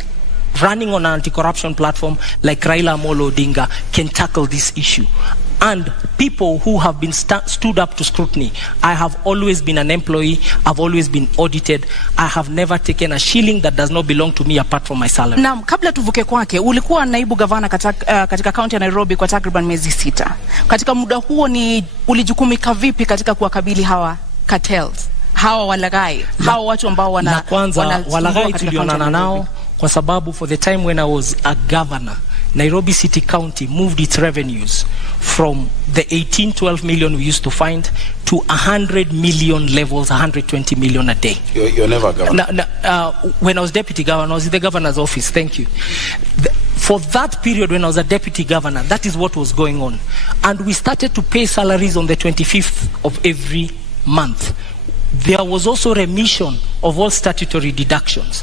running on an anti-corruption platform like Raila Amolo Odinga can tackle this issue. And people who have been stood up to scrutiny. I have always been an employee. I've always been audited. I have never taken a shilling that does not belong to me apart from my salary. Naam, kabla tuvuke kwake, ulikuwa naibu gavana katika kaunti ya Nairobi kwa takriban miezi 6. Katika muda huo ulijukumika vipi katika kuwakabili hawa cartels, hawa walaghai, hawa watu ambao wana kwanza walaghai tulionana nao kwa sababu for the time when I was a governor, Nairobi City County moved its revenues from the 18-12 million we used to find to 100 million levels, 120 million a day. You're never a governor. When I was deputy governor, I was in the governor's office. Thank you. For that period when I was a deputy governor, that is what was going on. And we started to pay salaries on the 25th of every month. There was also remission of all statutory deductions.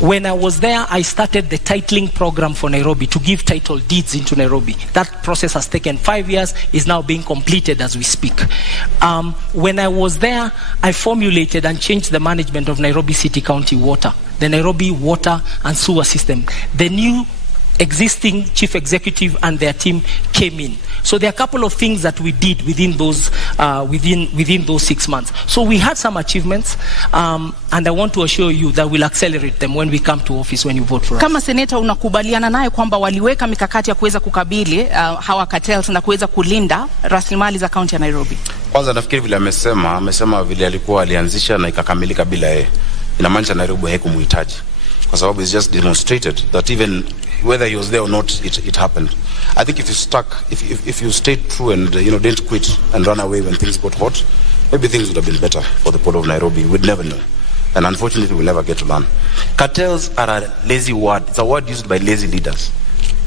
When I was there, I started the titling program for Nairobi to give title deeds into Nairobi. That process has taken 5 years, is now being completed as we speak. When I was there, I formulated and changed the management of Nairobi City County Water, the Nairobi Water and Sewer System. The new existing chief executive and their team came in. So there are a couple of things that we did within those 6 months. So we had some achievements, and I want to assure you that we'll accelerate them when we come to office, when you vote for us. Kama seneta unakubaliana naye kwamba waliweka mikakati ya kuweza kukabili hawa cartels na kuweza kulinda rasilimali za kaunti ya Nairobi? Kwanza nafikiri vile amesema vile alikuwa alianzisha na ikakamilika bila yeye. Inamaanisha Nairobi haikumuhitaji. Kwa sababu it's just demonstrated that even whether he was there or not, it happened. I think if you stayed true and didn't quit and run away when things got hot, maybe things would have been better for the people of Nairobi. We'd never know. And unfortunately, we'll never get to learn. Cartels are a lazy word. It's a word used by lazy leaders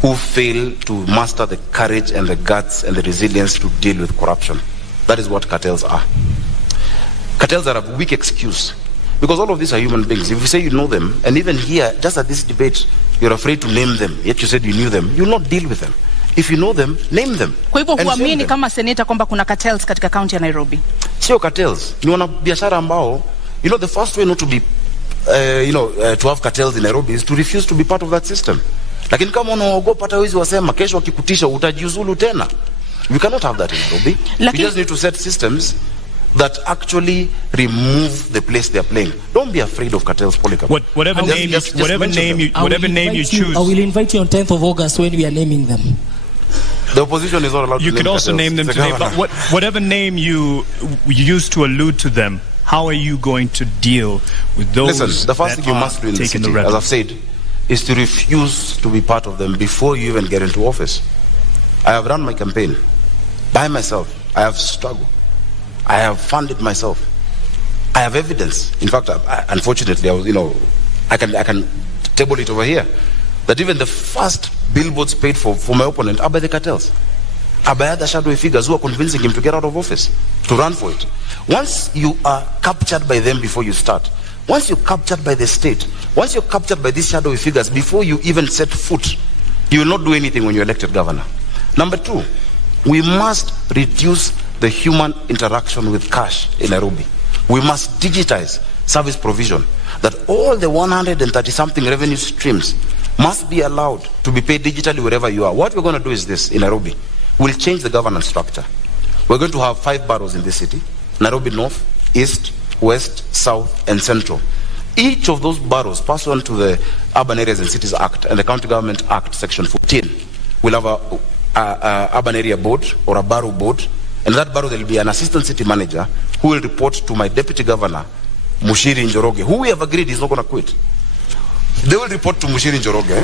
who fail to master the courage and the guts and the resilience to deal with corruption. That is what cartels are. Cartels are a weak excuse. Because all of these are human beings. If you say you know them, and even here, just at this debate, you're afraid to name them, yet you said you knew them, you'll not deal with them. If you know them, name them. Kwa hivyo huamini kama seneta kwamba kuna cartels katika kaunti ya Nairobi? Sio cartels. Ni wanabiashara ambao, the first way not to be, to have cartels in Nairobi is to refuse to be part of that system. Lakini kama unaogopa hata wezi wasema, kesho wakikutisha utajiuzulu tena. We cannot have that in Nairobi. We just need to set systems that actually remove the place they are playing. Don't be afraid of cartels, Polycarp. Whatever name you choose. I will invite you on 10th of August when we are naming them. The opposition is not allowed to name You can also name them today, but whatever name you use to allude to them, how are you going to deal with those? Listen, the first thing you must do in the city, as I've said, is to refuse to be part of them before you even get into office. I have run my campaign by myself. I have struggled. I have funded myself. I have evidence. In fact, unfortunately, I can table it over here, that even the first billboards paid for my opponent are by the cartels, are by other shadowy figures who are convincing him to get out of office, to run for it. Once you are captured by them before you start, once you're captured by the state, once you're captured by these shadowy figures before you even set foot, you will not do anything when you're elected governor. Number two, we must reduce the human interaction with cash in Nairobi. We must digitize service provision, that all the 130-something revenue streams must be allowed to be paid digitally wherever you are. What we're going to do is this in Nairobi. We'll change the governance structure. We're going to have 5 boroughs in this city: Nairobi North, East, West, South, and Central. Each of those boroughs, pursuant to the Urban Areas and Cities Act and the County Government Act, Section 14, will have a urban area board or a borough board. And that borough, there will be an assistant city manager who will report to my deputy governor, Mushiri Njoroge, who we have agreed is not going to quit. They will report to Mushiri Njoroge,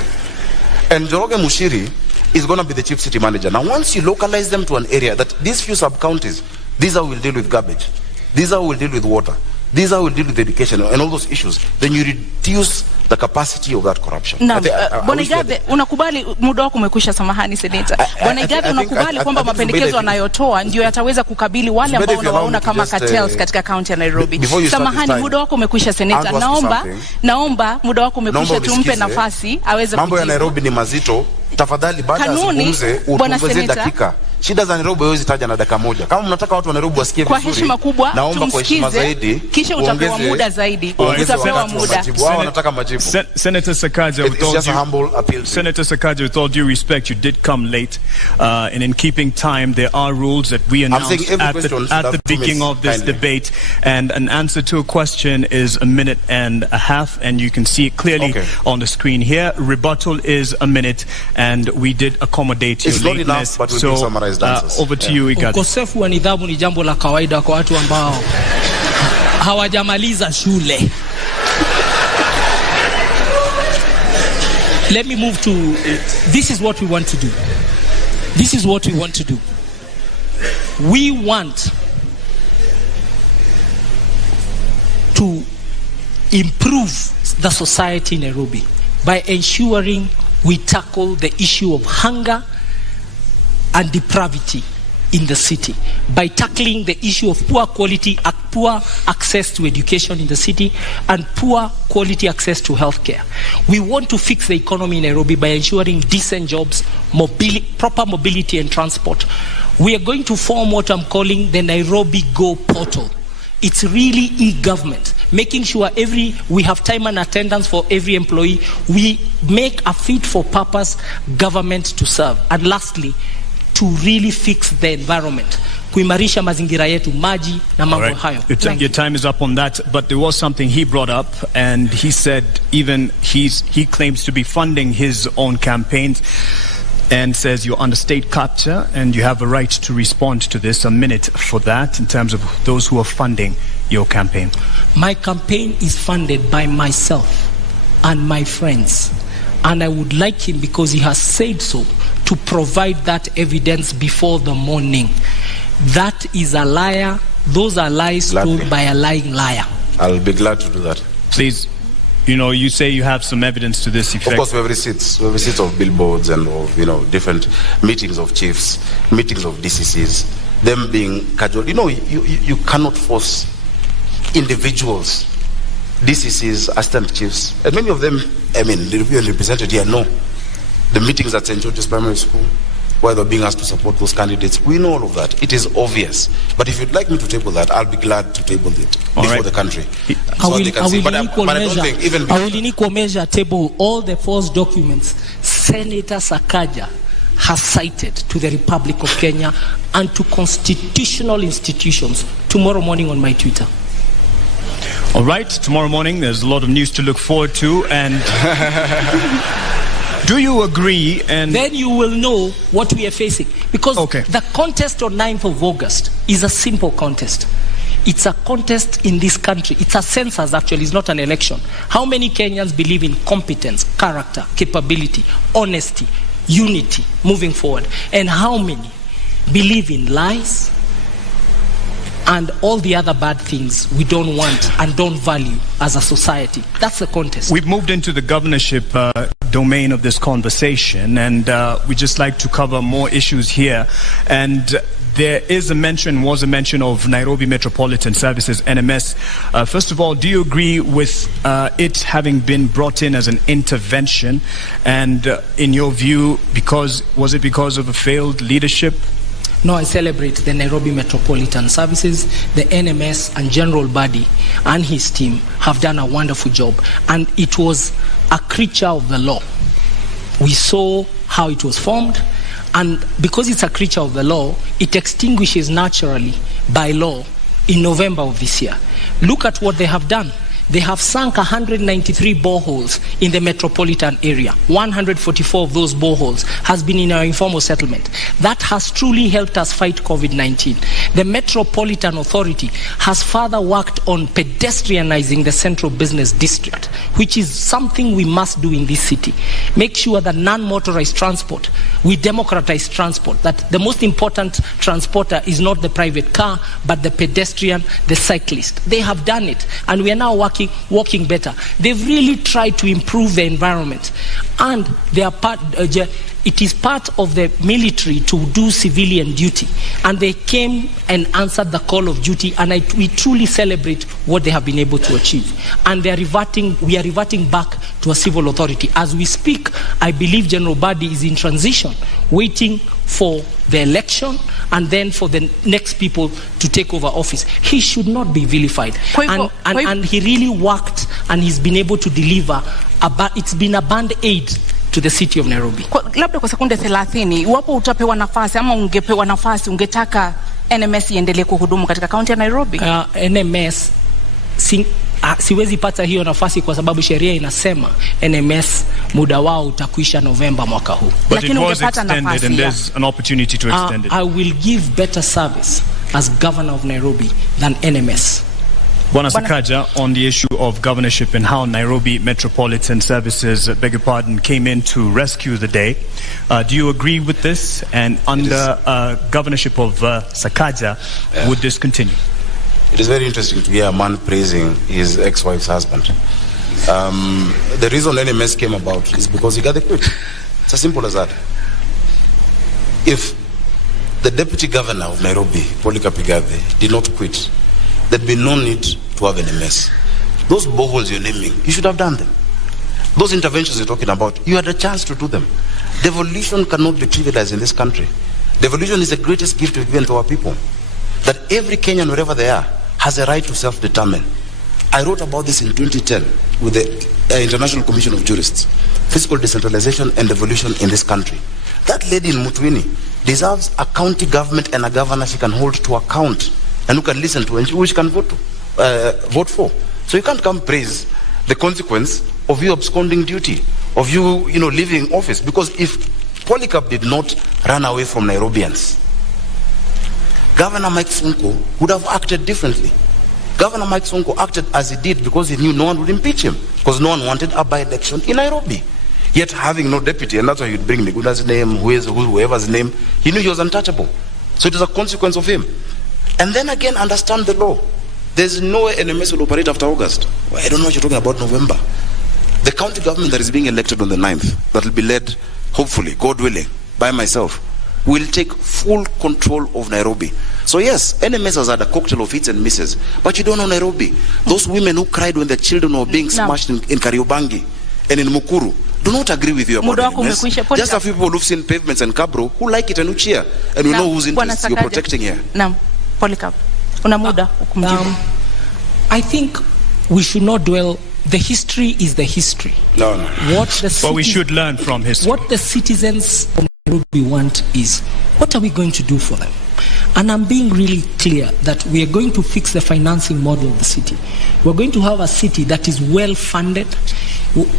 and Njoroge Mushiri is going to be the chief city manager. Now, once you localize them to an area, that these few sub-counties, these are who will deal with garbage, these are who will deal with water, these are who will deal with education and all those issues, then you reduce the capacity of that corruption. Na Bwana Igathe, unakubali muda wako umekwisha, samahani seneta. Bwana Igathe, unakubali kwamba mapendekezo anayotoa ndio yataweza kukabili wale ambao unawaona kama cartels katika kaunti ya Nairobi? Samahani, muda wako umekwisha seneta. Naomba muda wako umekwisha, tumpe nafasi aweze kujibu. Mambo ya Nairobi ni mazito. Tafadhali baada ya zungumze utuongezee dakika. Shida za Nairobi hawezi taja na dakika moja. Kama mnataka watu wa Nairobi wasikie vizuri, kwa heshima kubwa, naomba kwa heshima zaidi, kisha utapewa muda zaidi. Utapewa muda. Wao wanataka majibu. Senator Sakaja, with all due respect, you did come late, and in keeping time, there are rules that we announced at the beginning of this debate, and an answer to a question is 1.5 minutes, and you can see it clearly on the screen here. Rebuttal is 1 minute, and we did accommodate your lateness. So over to you, Igathe. Ukosefu wa nidhamu ni jambo la kawaida kwa watu ambao hawajamaliza shule. Let me move to, this is what we want to do. This is what we want to do. We want to improve the society in Nairobi by ensuring we tackle the issue of hunger and depravity in the city, by tackling the issue of poor access to education in the city and poor quality access to healthcare. We want to fix the economy in Nairobi by ensuring decent jobs, proper mobility and transport. We are going to form what I'm calling the Nairobi Go portal. It's really e-government, making sure we have time and attendance for every employee. We make a fit for purpose government to serve. And lastly, to really fix the environment, kuimarisha mazingira yetu, maji na mambo hayo. Your time is up on that, but there was something he brought up, and he said even he claims to be funding his own campaigns, and says you're under state capture and you have a right to respond to this. 1 minute for that, in terms of those who are funding your campaign. My campaign is funded by myself and my friends, and I would like him, because he has said so, to provide that evidence before the morning. That is a liar. Those are lies told by a lying liar. I'll be glad to do that. Please, you say you have some evidence to this effect. Of course, we have receipts. We have receipts of billboards and of, different meetings of chiefs, meetings of DCCs, them being casual. You cannot force individuals, DCCs, assistant chiefs, and many of them, the represented here know. The meetings at St. George's Primary School, where they're being asked to support those candidates, we know all of that. It is obvious. But if you'd like me to table that, I'll be glad to table it before the country. I will in equal measure table all the false documents Senator Sakaja has cited to the Republic of Kenya and to constitutional institutions tomorrow morning on my Twitter. All right, tomorrow morning there's a lot of news to look forward to, and do you agree? And then you will know what we are facing, because the contest on 9th of August is a simple contest. It's a contest in this country. It's a census, actually. It's not an election. How many Kenyans believe in competence, character, capability, honesty, unity moving forward? And how many believe in lies and all the other bad things we don't want and don't value as a society? That's the contest. We've moved into the governorship domain of this conversation, and we just like to cover more issues here. And there was a mention of Nairobi Metropolitan Services, NMS. First of all, do you agree with it having been brought in as an intervention? And in your view, was it because of a failed leadership? No, I celebrate the Nairobi Metropolitan Services. The NMS and General Badi and his team have done a wonderful job. And it was a creature of the law. We saw how it was formed. And because it's a creature of the law, it extinguishes naturally by law in November of this year. Look at what they have done. They have sunk 193 boreholes in the metropolitan area. 144 of those boreholes has been in our informal settlement. That has truly helped us fight COVID-19. The Metropolitan Authority has further worked on pedestrianizing the central business district, which is something we must do in this city. Make sure that non-motorized transport, we democratize transport, that the most important transporter is not the private car, but the pedestrian, the cyclist. They have done it, and we are now walking better. They've really tried to improve the environment, and they are it is part of the military to do civilian duty, and they came and answered the call of duty, and we truly celebrate what they have been able to achieve. And we are reverting back to a civil authority. As we speak, I believe General Badi is in transition, waiting for the election and then for the next people to take over office. He should not be vilified. And he really worked, and he's been able to deliver. It's been a band-aid to the city of Nairobi. Labda kwa sekunde 30, iwapo utapewa nafasi ama ungepewa nafasi, ungetaka NMS iendelee kuhudumu katika kaunti ya Nairobi? NMS siwezi pata hiyo nafasi kwa sababu sheria inasema NMS muda wao utakuisha Novemba mwaka huu. But it was extended, and there's an opportunity to extend it. I will give better service as governor of Nairobi than NMS. Bwana Sakaja, on the issue of governorship and how Nairobi Metropolitan Services, came in to rescue the day. Do you agree with this? And under governorship of Sakaja, would this continue? It is very interesting to hear a man praising his ex-wife's husband. The reason NMS came about is because Igathe quit. It's as simple as that. If the deputy governor of Nairobi, Igathe, did not quit, there'd be no need to have NMS. Those boreholes you're naming, you should have done them. Those interventions you're talking about, you had a chance to do them. Devolution cannot be trivialized in this country. Devolution is the greatest gift we've given to our people. That every Kenyan, wherever they are, has a right to self-determine. I wrote about this in 2010 with the International Commission of Jurists. Fiscal decentralization and devolution in this country. That lady in Mutwini deserves a county government and a governor she can hold to account, and who can listen to, and who she can vote for. So you can't come praise the consequence of you absconding duty, of you leaving office. Because if Polycarp did not run away from Nairobians, Governor Mike Sonko would have acted differently. Governor Mike Sonko acted as he did because he knew no one would impeach him, because no one wanted a by-election in Nairobi. Yet having no deputy, and that's why he'd bring Miguna's name, whoever's name, he knew he was untouchable. So it is a consequence of him. And then again, understand the law. There's no way NMS will operate after August. Well, I don't know what you're talking about November. The county government that is being elected on the 9th, that will be led, hopefully, God willing, by myself, will take full control of Nairobi. So yes, NMS has had a cocktail of hits and misses, but you don't know Nairobi. Those women who cried when their children were being smashed in Kariobangi and in Mukuru do not agree with you about NMS. Just a few people who've seen pavements and Kabro who like it and who cheer, and we know whose interests you're protecting here. Polycarp, una muda I think we should not dwell. The history is the history. No. But we should learn from history. What the citizens of Nairobi want is, what are we going to do for them? And I'm being really clear that we are going to fix the financing model of the city. We're going to have a city that is well funded,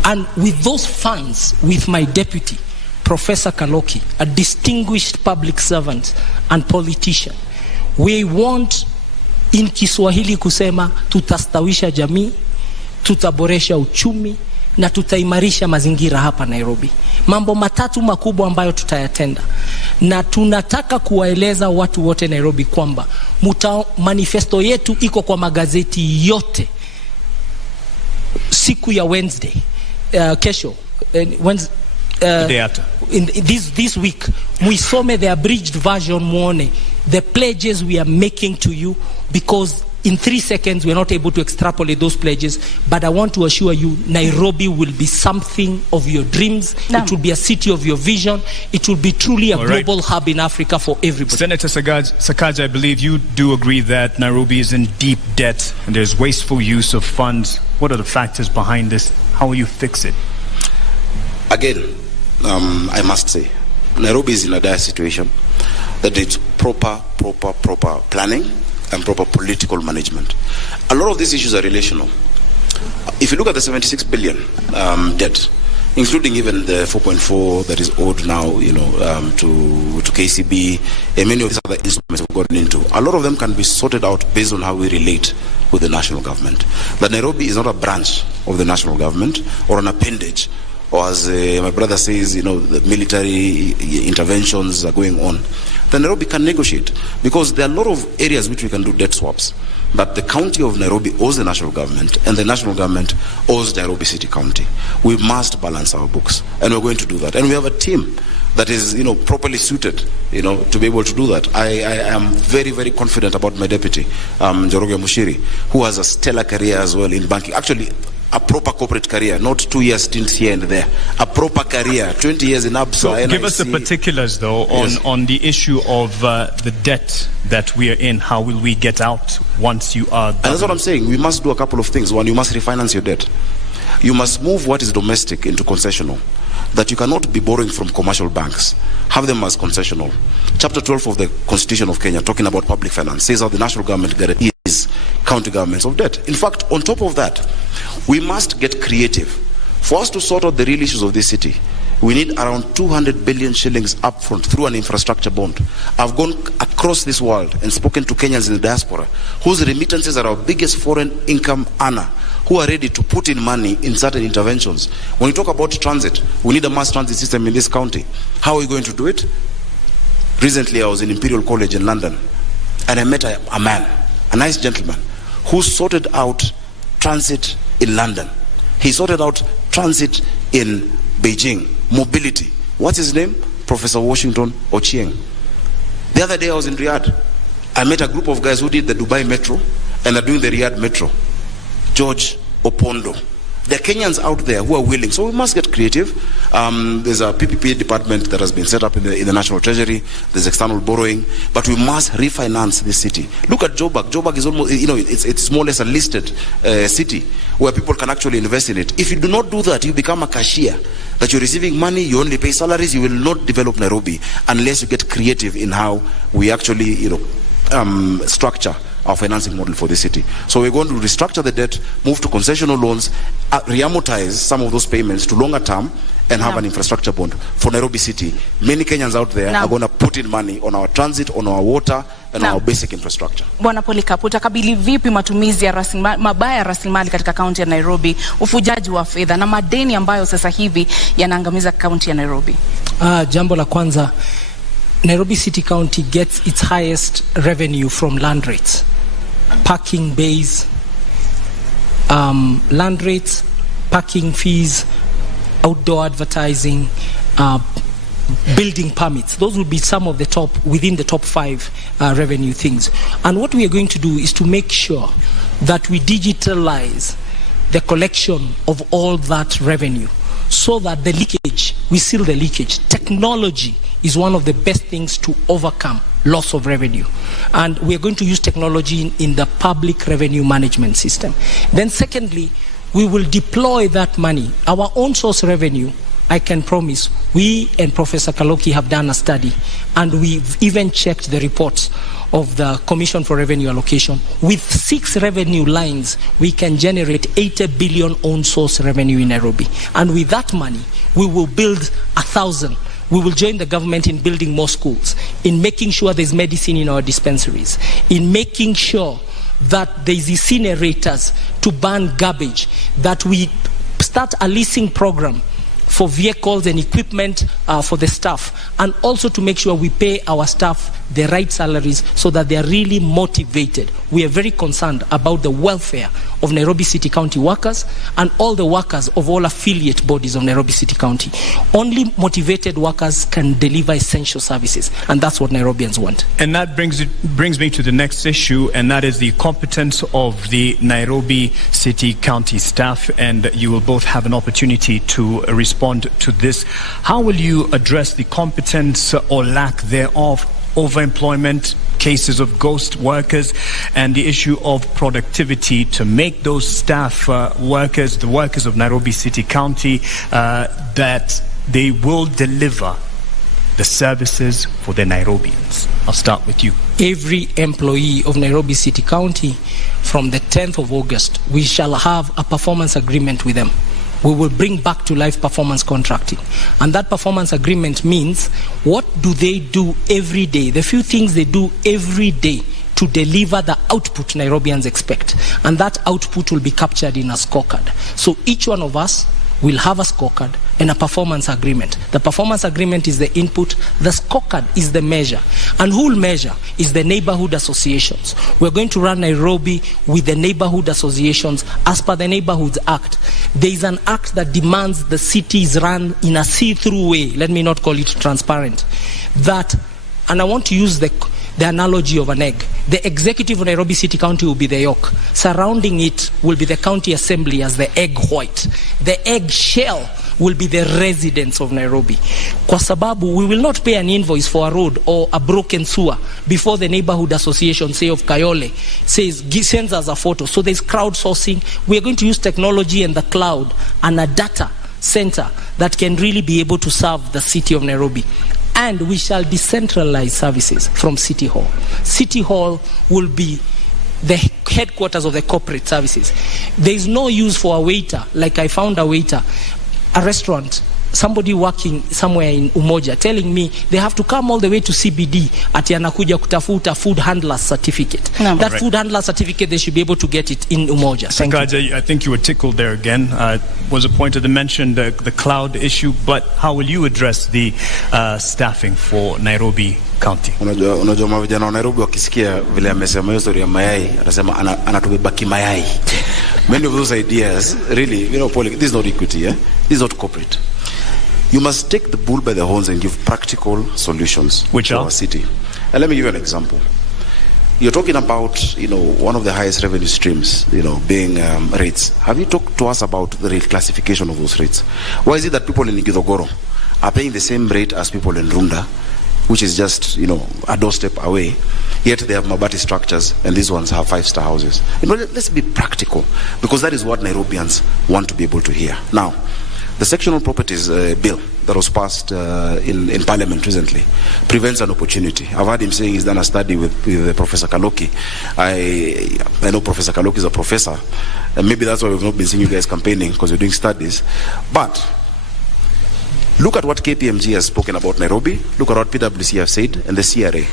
and with those funds, with my deputy, Professor Kaloki, a distinguished public servant and politician, we want in Kiswahili kusema tutastawisha jamii, tutaboresha uchumi, na tutaimarisha mazingira hapa Nairobi. Mambo matatu makubwa ambayo tutayatenda, na tunataka kuwaeleza watu wote Nairobi kwamba manifesto yetu iko kwa magazeti yote siku ya Wednesday, kesho Wednesday, this week muisome the abridged version, muone the pledges we are making to you, because in 3 seconds we are not able to extrapolate those pledges, but I want to assure you Nairobi will be something of your dreams. It will be a city of your vision. It will be truly a global hub in Africa for everybody. Senator Sakaja, I believe you do agree that Nairobi is in deep debt and there's wasteful use of funds. What are the factors behind this? How will you fix it? Again, I must say, Nairobi is in a dire situation that needs proper planning and proper political management. A lot of these issues are relational. If you look at the 76 billion debt, including even the 4.4 that is owed now, to KCB, and many of these other instruments we've gotten into, a lot of them can be sorted out based on how we relate with the national government. But Nairobi is not a branch of the national government or an appendage, or as my brother says, the military interventions are going on. Then Nairobi can negotiate, because there are a lot of areas which we can do debt swaps. But the county of Nairobi owes the national government, and the national government owes Nairobi City County. We must balance our books, and we're going to do that. And we have a team that is, properly suited, to be able to do that. I am very, very confident about my deputy, Njoroge Mushiri, who has a stellar career as well in banking. Actually, a proper corporate career, not 2 years stint here and there. A proper career, 20 years in ABSA. So give us the particulars, though, on the issue of the debt that we are in. How will we get out once you are... And that's what I'm saying. We must do a couple of things. One, you must refinance your debt. You must move what is domestic into concessional. That you cannot be borrowing from commercial banks. Have them as concessional. Chapter 12 of the Constitution of Kenya, talking about public finance, says how the national government guarantees county governments of debt. In fact, on top of that, we must get creative. For us to sort out the real issues of this city, we need around 200 billion shillings upfront through an infrastructure bond. I've gone across this world and spoken to Kenyans in the diaspora, whose remittances are our biggest foreign income earner, who are ready to put in money in certain interventions. When we talk about transit, we need a mass transit system in this county. How are we going to do it? Recently, I was in Imperial College in London, and I met a man, a nice gentleman, who sorted out transit in London. He sorted out transit in Beijing, mobility. What's his name? Professor Washington Ochieng. The other day I was in Riyadh. I met a group of guys who did the Dubai Metro and are doing the Riyadh Metro. George Opondo. There are Kenyans out there who are willing. So we must get creative. There's a PPP department that has been set up in the National Treasury. There's external borrowing. But we must refinance this city. Look at Joburg. Joburg is almost, it's more or less a listed city where people can actually invest in it. If you do not do that, you become a cashier. That you're receiving money, you only pay salaries, you will not develop Nairobi unless you get creative in how we actually, structure our financing model for the city. So we're going to restructure the debt, move to concessional loans, re-amortize some of those payments to longer term, and have an infrastructure bond for Nairobi City. Many Kenyans out there are going to put in money on our transit, on our water, and our basic infrastructure. Bwana Polycarp, utakabili vipi matumizi ya mabaya ya rasilimali katika kaunti ya Nairobi, ufujaji wa fedha na madeni ambayo sasa hivi yanaangamiza kaunti ya Nairobi? Jambo la kwanza, Nairobi City County gets its highest revenue from land rates, parking bays, land rates, parking fees, outdoor advertising, building permits. Those will be some of the top, within the top 5 revenue things. And what we are going to do is to make sure that we digitalize the collection of all that revenue, so that the leakage, we seal the leakage. Technology is one of the best things to overcome loss of revenue. And we are going to use technology in the public revenue management system. Then secondly, we will deploy that money. Our own source revenue, I can promise, we and Professor Kaloki have done a study, and we've even checked the reports of the Commission for Revenue Allocation. With 6 revenue lines, we can generate 80 billion own source revenue in Nairobi. And with that money, we will build 1,000. We will join the government in building more schools, in making sure there's medicine in our dispensaries, in making sure that there's incinerators to burn garbage, that we start start a leasing program for vehicles and equipment for the staff, and also to make sure we pay our staff the right salaries so that they are really motivated. We are very concerned about the welfare of Nairobi City County workers and all the workers of all affiliate bodies of Nairobi City County. Only motivated workers can deliver essential services, and that's what Nairobians want. And that brings me to the next issue, and that is the competence of the Nairobi City County staff, and you will both have an opportunity to respond to this. How will you address the competence or lack thereof, overemployment, cases of ghost workers, and the issue of productivity to make those staff workers, the workers of Nairobi City County, that they will deliver the services for the Nairobians? I'll start with you. Every employee of Nairobi City County, from the 10th of August, we shall have a performance agreement with them. We will bring back to life performance contracting. And that performance agreement means, what do they do every day? The few things they do every day to deliver the output Nairobians expect. And that output will be captured in a scorecard. So each one of us will have a scorecard and a performance agreement. The performance agreement is the input, the scorecard is the measure. And who will measure is the neighborhood associations. We're going to run Nairobi with the neighborhood associations as per the Neighborhoods Act. There is an act that demands the city is run in a see-through way, let me not call it transparent, that, and I want to use the analogy of an egg. The executive of Nairobi City County will be the yolk. Surrounding it will be the county assembly as the egg white. The egg shell will be the residents of Nairobi. Kwa sababu, we will not pay an invoice for a road or a broken sewer before the neighborhood association, say of Kayole, sends us a photo. So there's crowdsourcing. We are going to use technology and the cloud and a data center that can really be able to serve the city of Nairobi. And we shall decentralize services from City Hall. City Hall will be the headquarters of the corporate services. There is no use for a waiter, like I found a waiter, a restaurant, somebody working somewhere in Umoja, telling me they have to come all the way to CBD ati anakuja kutafuta food handler certificate. No. That right. Food handler certificate, they should be able to get it in Umoja. Sakaja, I think you were tickled there again. Was a point of the mention, the cloud issue, but how will you address the staffing for Nairobi County? Unajua mavijana wa Nairobi wakisikia vile amesema hiyo story ya mayai, atasema anatubebaki mayai. Many of those ideas, really, this is not equity, this is not corporate. You must take the bull by the horns and give practical solutions to our city. And let me give you an example. You're talking about, one of the highest revenue streams, being rates. Have you talked to us about the reclassification of those rates? Why is it that people in Igathe are paying the same rate as people in Runda, which is just, a doorstep away, yet they have Mabati structures and these ones have 5-star houses? Let's be practical, because that is what Nairobians want to be able to hear. Now, the sectional properties bill that was passed in Parliament recently prevents an opportunity. I've heard him saying he's done a study with Professor Kaloki. I know Professor Kaloki is a professor, and maybe that's why we've not been seeing you guys campaigning, because you're doing studies. But look at what KPMG has spoken about Nairobi. Look at what PwC have said, and the CRA.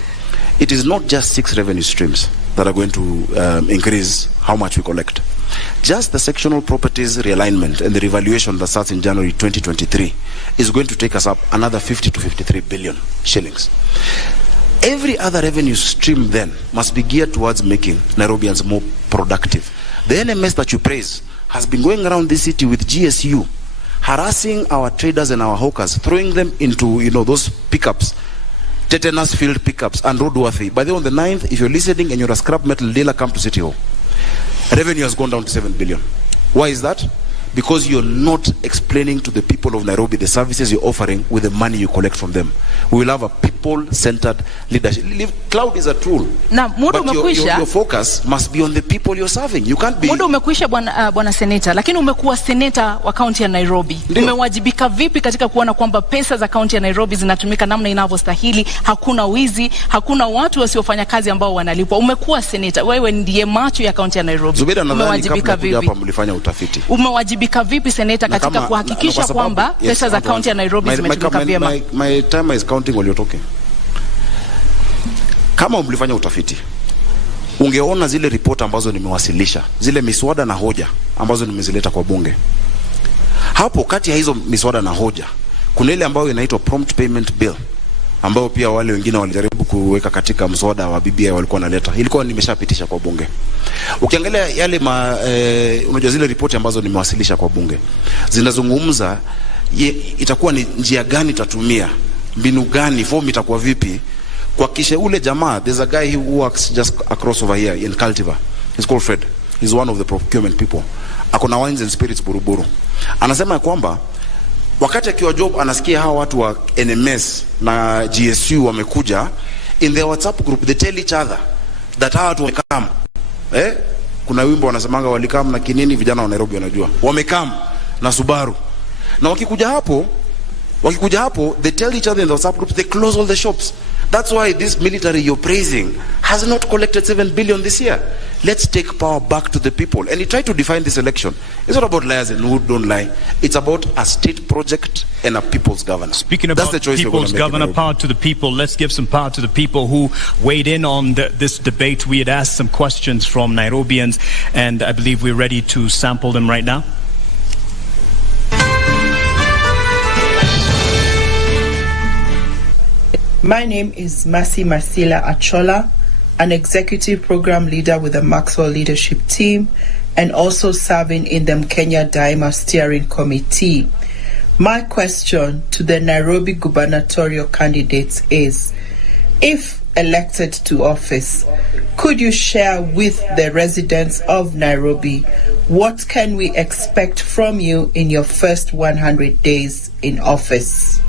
It is not just 6 revenue streams that are going to increase how much we collect. Just the sectional properties realignment and the revaluation that starts in January 2023 is going to take us up another 50 to 53 billion shillings. Every other revenue stream then must be geared towards making Nairobians more productive. The NMS that you praise has been going around this city with GSU, harassing our traders and our hawkers, throwing them into, those pickups, tetanus field pickups and roadworthy. By the way, on the 9th, if you're listening and you're a scrap metal dealer, come to City Hall. Revenue has gone down to 7 billion. Why is that? Because you're not explaining to the people of Nairobi the services you're offering with the money you collect from them. We will have a people-centered leadership. Cloud is a tool. Na muda umekwisha. Your focus must be on the people you're serving. You can't be. Muda umekwisha bwana seneta, lakini umekuwa seneta wa kaunti ya Nairobi. Umewajibika vipi katika kuona kwamba pesa za kaunti ya Nairobi zinatumika namna inavyostahili? Hakuna wizi, hakuna watu wasiofanya kazi ambao wanalipwa. Umekuwa seneta, wewe ndiye macho ya kaunti ya Nairobi. Zubeda, nadhani kabla kuja hapa mlifanya utafiti. Umewajibika vipi seneta katika kuhakikisha kwamba pesa za kaunti ya Nairobi zimetumika vyema? My time is counting while you're talking. Kama mlifanya utafiti, ungeona zile report ambazo nimewasilisha, zile miswada na hoja ambazo nimezileta kwa bunge. Hapo kati ya hizo miswada na hoja, kuna ile ambayo inaitwa prompt payment bill, ambao pia wale wengine walijaribu kuweka katika mswada wa BBI walikuwa naleta. Ilikuwa nimeshapitisha kwa bunge. Ukiangalia yale unajua zile ripoti ambazo nimewasilisha kwa bunge, zinazungumza itakuwa ni njia gani tatumia, mbinu gani, form itakuwa vipi kwa kisha ule jamaa. There's a guy who works just across over here in Cultivar. He's called Fred. He's one of the procurement people. Akona wines and spirits Buruburu. Anasema kwamba wakati akiwa job anasikia hawa watu wa NMS na GSU wamekuja, in their WhatsApp group they tell each other that hawa watu wamekam. Kuna wimbo wanasemanga walikam na kinini, vijana wa Nairobi wanajua. Wamekam na Subaru. Na wakikuja hapo they tell each other in the WhatsApp group, they close all the shops. That's why this military you're praising has not collected 7 billion this year. Let's take power back to the people. And he tried to define this election. It's not about liars and who don't lie. It's about a state project and a people's governor. Speaking about people's governor, power to the people, let's give some power to the people who weighed in on this debate. We had asked some questions from Nairobians, and I believe we're ready to sample them right now. My name is Masi Masila Achola, an executive program leader with the Maxwell leadership team and also serving in the Kenya Daima steering committee. My question to the Nairobi gubernatorial candidates is, if elected to office, could you share with the residents of Nairobi what can we expect from you in your first 100 days in office?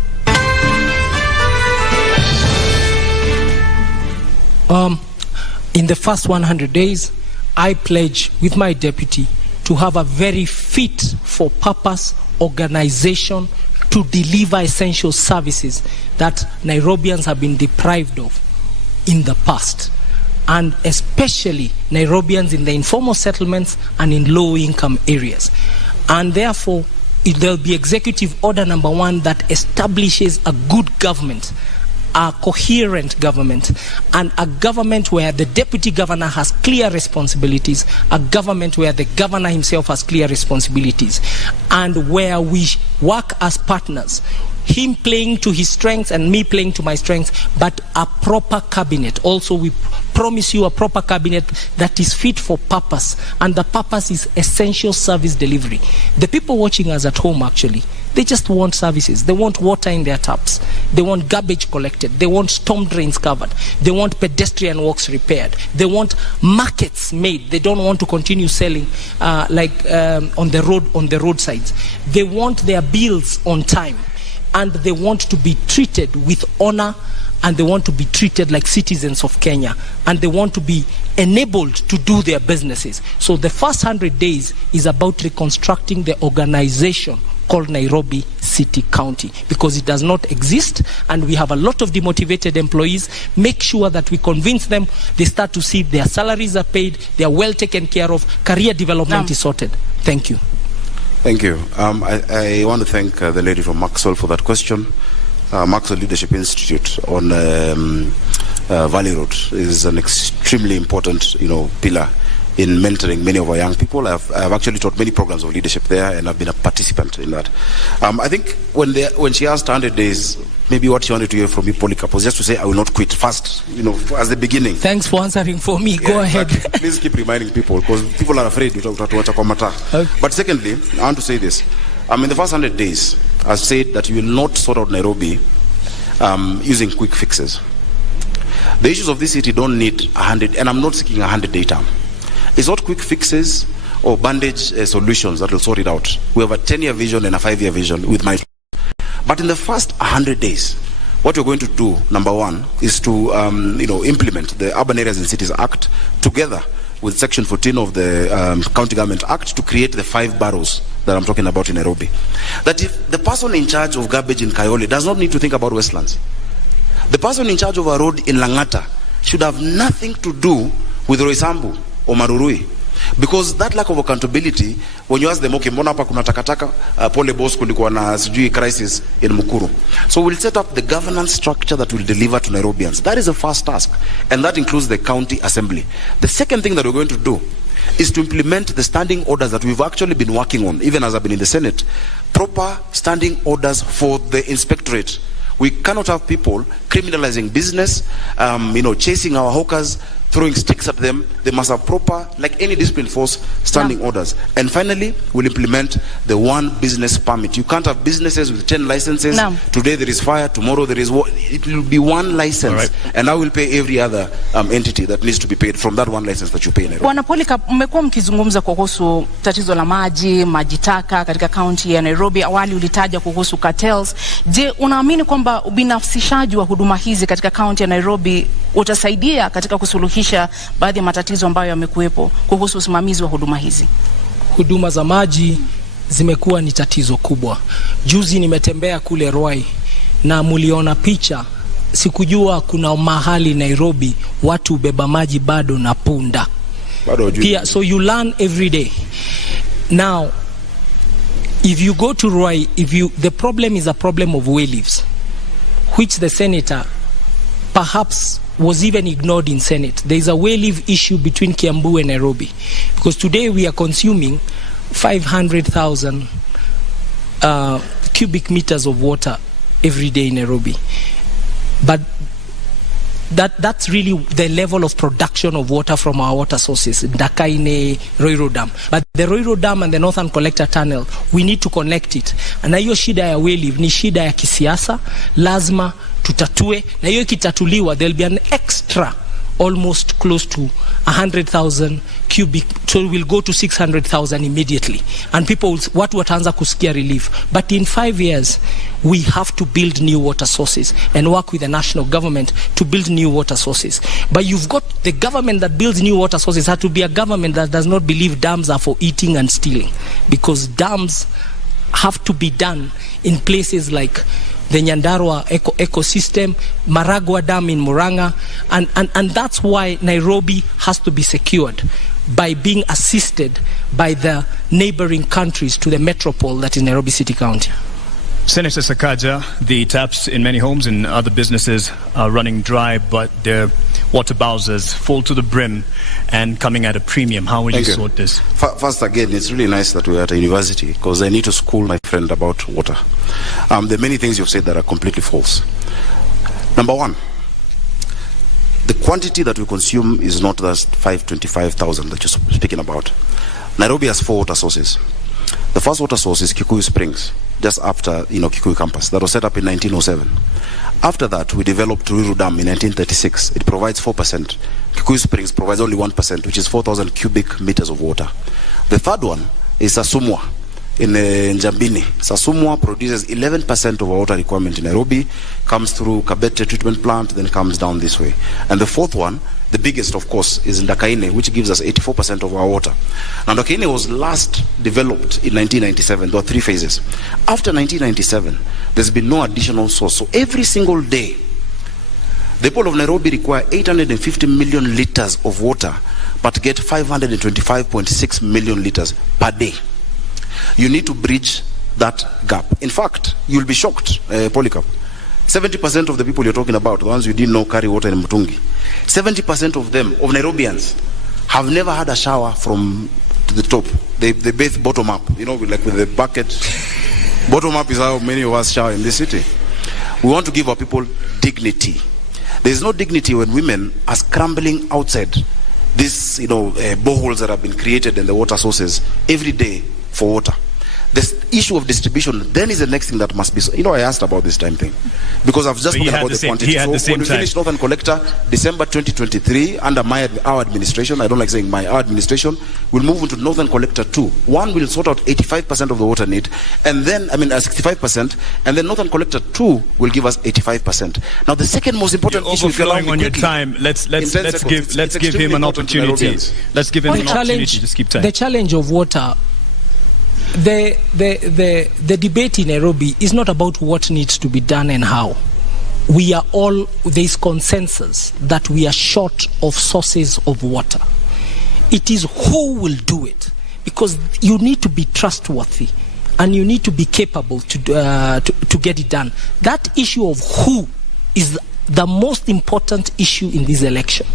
In the first 100 days, I pledge with my deputy to have a very fit for purpose organization to deliver essential services that Nairobians have been deprived of in the past, and especially Nairobians in the informal settlements and in low-income areas. And therefore, there'll be Executive Order number 1 that establishes a good government, a coherent government, and a government where the deputy governor has clear responsibilities, a government where the governor himself has clear responsibilities, and where we work as partners, him playing to his strengths and me playing to my strengths, but a proper cabinet. Also, we promise you a proper cabinet that is fit for purpose, and the purpose is essential service delivery. The people watching us at home, actually, they just want services. They want water in their taps. They want garbage collected. They want storm drains covered. They want pedestrian walks repaired. They want markets made. They don't want to continue selling on the roadsides. They want their bills on time, and they want to be treated with honor, and they want to be treated like citizens of Kenya, and they want to be enabled to do their businesses. So the first 100 days is about reconstructing the organization called Nairobi City County, because it does not exist, and we have a lot of demotivated employees. Make sure that we convince them, they start to see their salaries are paid, they are well taken care of, career development is sorted. Thank you. Thank you. I want to thank the lady from Maxwell for that question. Maxwell Leadership Institute on Valley Road is an extremely important, pillar in mentoring many of our young people. I've actually taught many programs of leadership there, and I've been a participant in that. I think when she asked 100 days, maybe what she wanted to hear from me, Polycarp, was just to say I will not quit fast, as the beginning. Thanks for answering for me. Go ahead. Please keep reminding people, because people are afraid. Okay. But secondly, I want to say this. In the first 100 days, I've said that you will not sort out Nairobi using quick fixes. The issues of this city don't need 100, and I'm not seeking a 100-day term. It's not quick fixes or bandage solutions that will sort it out. We have a 10-year vision and a 5-year vision with my. But in the first 100 days, what we're going to do, number 1, is to implement the Urban Areas and Cities Act together with Section 14 of the County Government Act to create the 5 boroughs that I'm talking about in Nairobi. That if the person in charge of garbage in Kayole does not need to think about Westlands, the person in charge of a road in Langata should have nothing to do with Roysambu or Marurui, because that lack of accountability, when you ask them, okay, mbona hapa kuna takataka, pole boss, kulikuwa na sijui crisis in Mukuru. So we'll set up the governance structure that will deliver to Nairobians. That is the first task, and that includes the county assembly. The second thing that we're going to do is to implement the standing orders that we've actually been working on, even as I've been in the Senate, proper standing orders for the inspectorate. We cannot have people criminalizing business, chasing our hawkers, throwing sticks at them. They must have proper, like any discipline force, standing orders. And finally, we'll implement the one business permit. You can't have businesses with 10 licenses. No. Today there is fire, tomorrow there is war. It will be one license. Right. And I will pay every other entity that needs to be paid from that one license that you pay in Nairobi. Bwana Polycarp, mmekuwa mkizungumza kuhusu tatizo la maji taka katika kaunti ya Nairobi. Awali ulitaja kuhusu cartels. Je, unaamini kwamba ubinafsishaji wa huduma hizi katika kaunti ya Nairobi utasaidia katika kusuluhisha baadhi ya matatizo ambayo yamekuwepo kuhusu usimamizi wa huduma hizi? Huduma za maji zimekuwa ni tatizo kubwa. Juzi nimetembea kule Ruai na muliona picha. Sikujua kuna mahali Nairobi watu ubeba maji bado na punda. Pia, so you learn every day. Now, if you go to Ruai, the problem is a problem of way leaves, which the senator perhaps was even ignored in Senate. There is a way leave issue between Kiambu and Nairobi, because today we are consuming 500,000 cubic meters of water every day in Nairobi. But that's really the level of production of water from our water sources, Ndakaine, Roiro Dam. But the Roiro Dam and the Northern Collector Tunnel, we need to connect it. Na hiyo shida ya way leave ni shida ya kisiasa, lazima tutatue. Na hiyo kitatuliwa, there'll be an extra almost close to 100,000 cubic, so we'll go to 600,000 immediately, and people watu wataanza kusikia relief. But in 5 years we have to build new water sources and work with the national government to build new water sources. But you've got the government that builds new water sources has to be a government that does not believe dams are for eating and stealing, because dams have to be done in places like the Nyandarua ecosystem, Maragua Dam in Murang'a, and that's why Nairobi has to be secured by being assisted by the neighboring countries to the metropole that is Nairobi City County. Senator Sakaja, the taps in many homes and other businesses are running dry, but their water bowsers full to the brim and coming at a premium. How will you sort this? First, again, it's really nice that we're at a university, because I need to school my friend about water. There are many things you've said that are completely false. Number one, the quantity that we consume is not that 525,000 that you're speaking about. Nairobi has 4 water sources. The first water source is Kikuyu Springs, just after Kikuyu campus. That was set up in 1907. After that, we developed Ruiru Dam in 1936. It provides 4%. Kikuyu Springs provides only 1%, which is 4,000 cubic meters of water. The third one is Sasumwa in Njambini. Sasumwa produces 11% of our water requirement in Nairobi, comes through Kabete treatment plant, then comes down this way. And the fourth one, the biggest, of course, is Ndakaine, which gives us 84% of our water. Now, Ndakaine was last developed in 1997. There were 3 phases. After 1997, there's been no additional source. So every single day, the people of Nairobi require 850 million liters of water, but get 525.6 million liters per day. You need to bridge that gap. In fact, you'll be shocked, Polycarp. 70% of the people you're talking about, the ones you didn't know carry water in Mutungi, 70% of them, of Nairobians, have never had a shower from the top. They bathe bottom up, like with the bucket. Bottom up is how many of us shower in this city. We want to give our people dignity. There's no dignity when women are scrambling outside these, boreholes that have been created in the water sources every day for water. The issue of distribution then is the next thing that must be. I asked about this time thing because I've just spoken about the quantity. So when we finish Northern Collector, December 2023, under our administration, I don't like saying our administration, we'll move into Northern Collector 2. One will sort out 85% of the water need, and then 65%, and then Northern Collector 2 will give us 85%. Now the second most important issue, if you're overflowing on your time, let's give him an opportunity. Let's give him an opportunity. Just keep time. The challenge of water. The debate in Nairobi is not about what needs to be done and how. There is consensus that we are short of sources of water. It is who will do it, because you need to be trustworthy and you need to be capable to get it done. That issue of who is the most important issue in this election.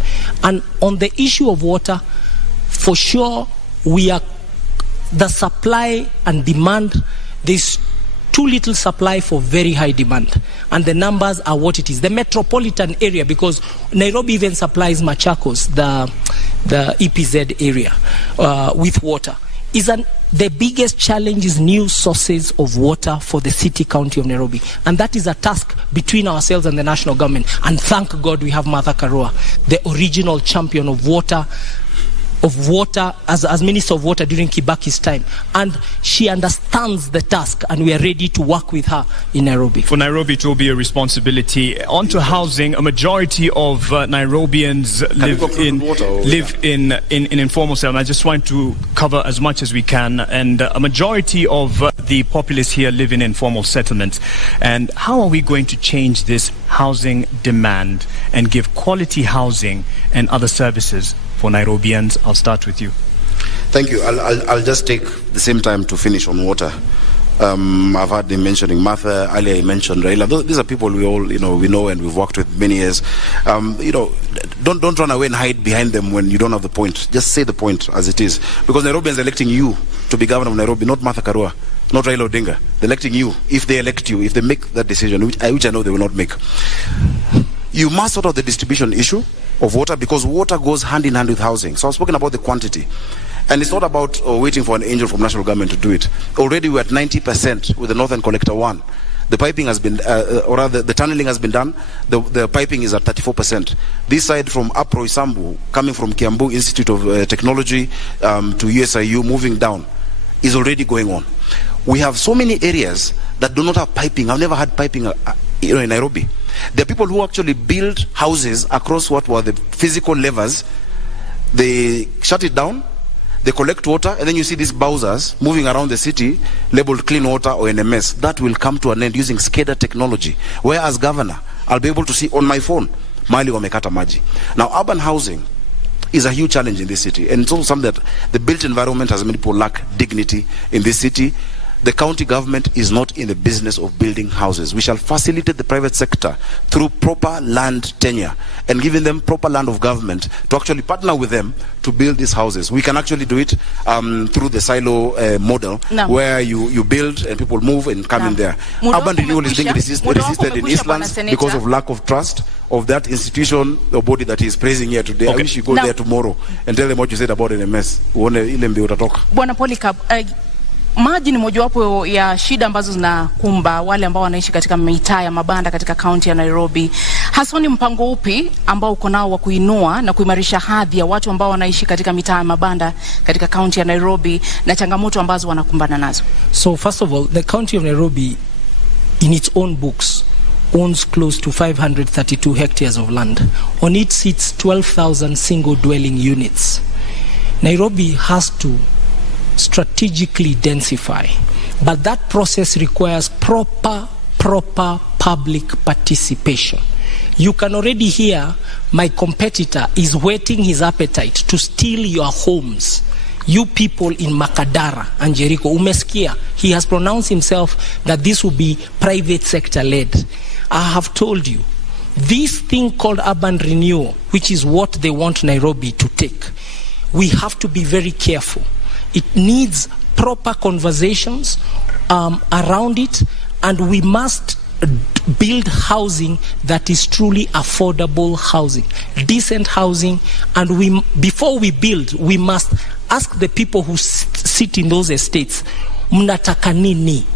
And on the issue of water, for sure, the supply and demand, there's too little supply for very high demand, and the numbers are what it is. The metropolitan area, because Nairobi even supplies Machakos, the EPZ area, with water, the biggest challenge is new sources of water for the city county of Nairobi, and that is a task between ourselves and the national government. And thank God we have Martha Karua, the original champion of water as Minister of Water during Kibaki's time, and she understands the task, and we are ready to work with her in Nairobi. For Nairobi, it will be a responsibility. On to housing, a majority of Nairobians live in informal settlement. I just want to cover as much as we can, and a majority of the populace here live in informal settlements. And how are we going to change this housing demand and give quality housing and other services for Nairobians? I'll start with you. Thank you. I'll just take the same time to finish on water. I've heard him mentioning Martha earlier. He mentioned Raila. These are people we all we know and we've worked with many years. Don't run away and hide behind them when you don't have the point. Just say the point as it is, because Nairobians are electing you to be governor of Nairobi, not Martha Karua, not Raila Odinga. They're electing you. If they elect you, if they make that decision, which I know they will not make, you must sort out the distribution issue of water, because water goes hand in hand with housing. So I've spoken about the quantity, and it's not about waiting for an angel from national government to do it. Already we're at 90% with the Northern Collector 1. The piping has been, or rather the tunneling has been done. The piping is at 34%. This side from Apro Isambu, coming from Kiambu Institute of Technology to USIU, moving down, is already going on. We have so many areas that do not have piping. I've never had piping in Nairobi. There are people who actually build houses across what were the physical levers. They shut it down, they collect water, and then you see these bowsers moving around the city labeled clean water or NMS. That will come to an end using SCADA technology, where as governor, I'll be able to see on my phone, Mali wamekata maji. Now, urban housing is a huge challenge in this city, and it's also something that the built environment has made people lack dignity in this city. The county government is not in the business of building houses. We shall facilitate the private sector through proper land tenure and giving them proper land of government to actually partner with them to build these houses. We can actually do it through the silo model, where you build and people move and come in there. Urban renewal is being resisted in Eastlands because of lack of trust of that institution or body that is praising here today. Okay. I wish you go there tomorrow and tell them what you said about NMS. Bwana Polycarp, maji ni mojawapo ya shida ambazo zinakumba wale ambao wanaishi katika mitaa ya mabanda katika kaunti ya Nairobi. Hasa ni mpango upi ambao uko nao wa kuinua na kuimarisha hadhi ya watu ambao wanaishi katika mitaa ya mabanda katika kaunti ya Nairobi na changamoto ambazo wanakumbana nazo? So first of all, the county of Nairobi in its own books owns close to 532 hectares of land. On it sits 12,000 single dwelling units. Nairobi has to strategically densify, but that process requires proper public participation. You can already hear my competitor is whetting his appetite to steal your homes. You people in Makadara and Jericho, umesikia, he has pronounced himself that this will be private sector led. I have told you, this thing called urban renewal, which is what they want Nairobi to take, we have to be very careful. It needs proper conversations around it, and we must build housing that is truly affordable housing, decent housing, and before we build, we must ask the people who sit in those estates, mnataka nini?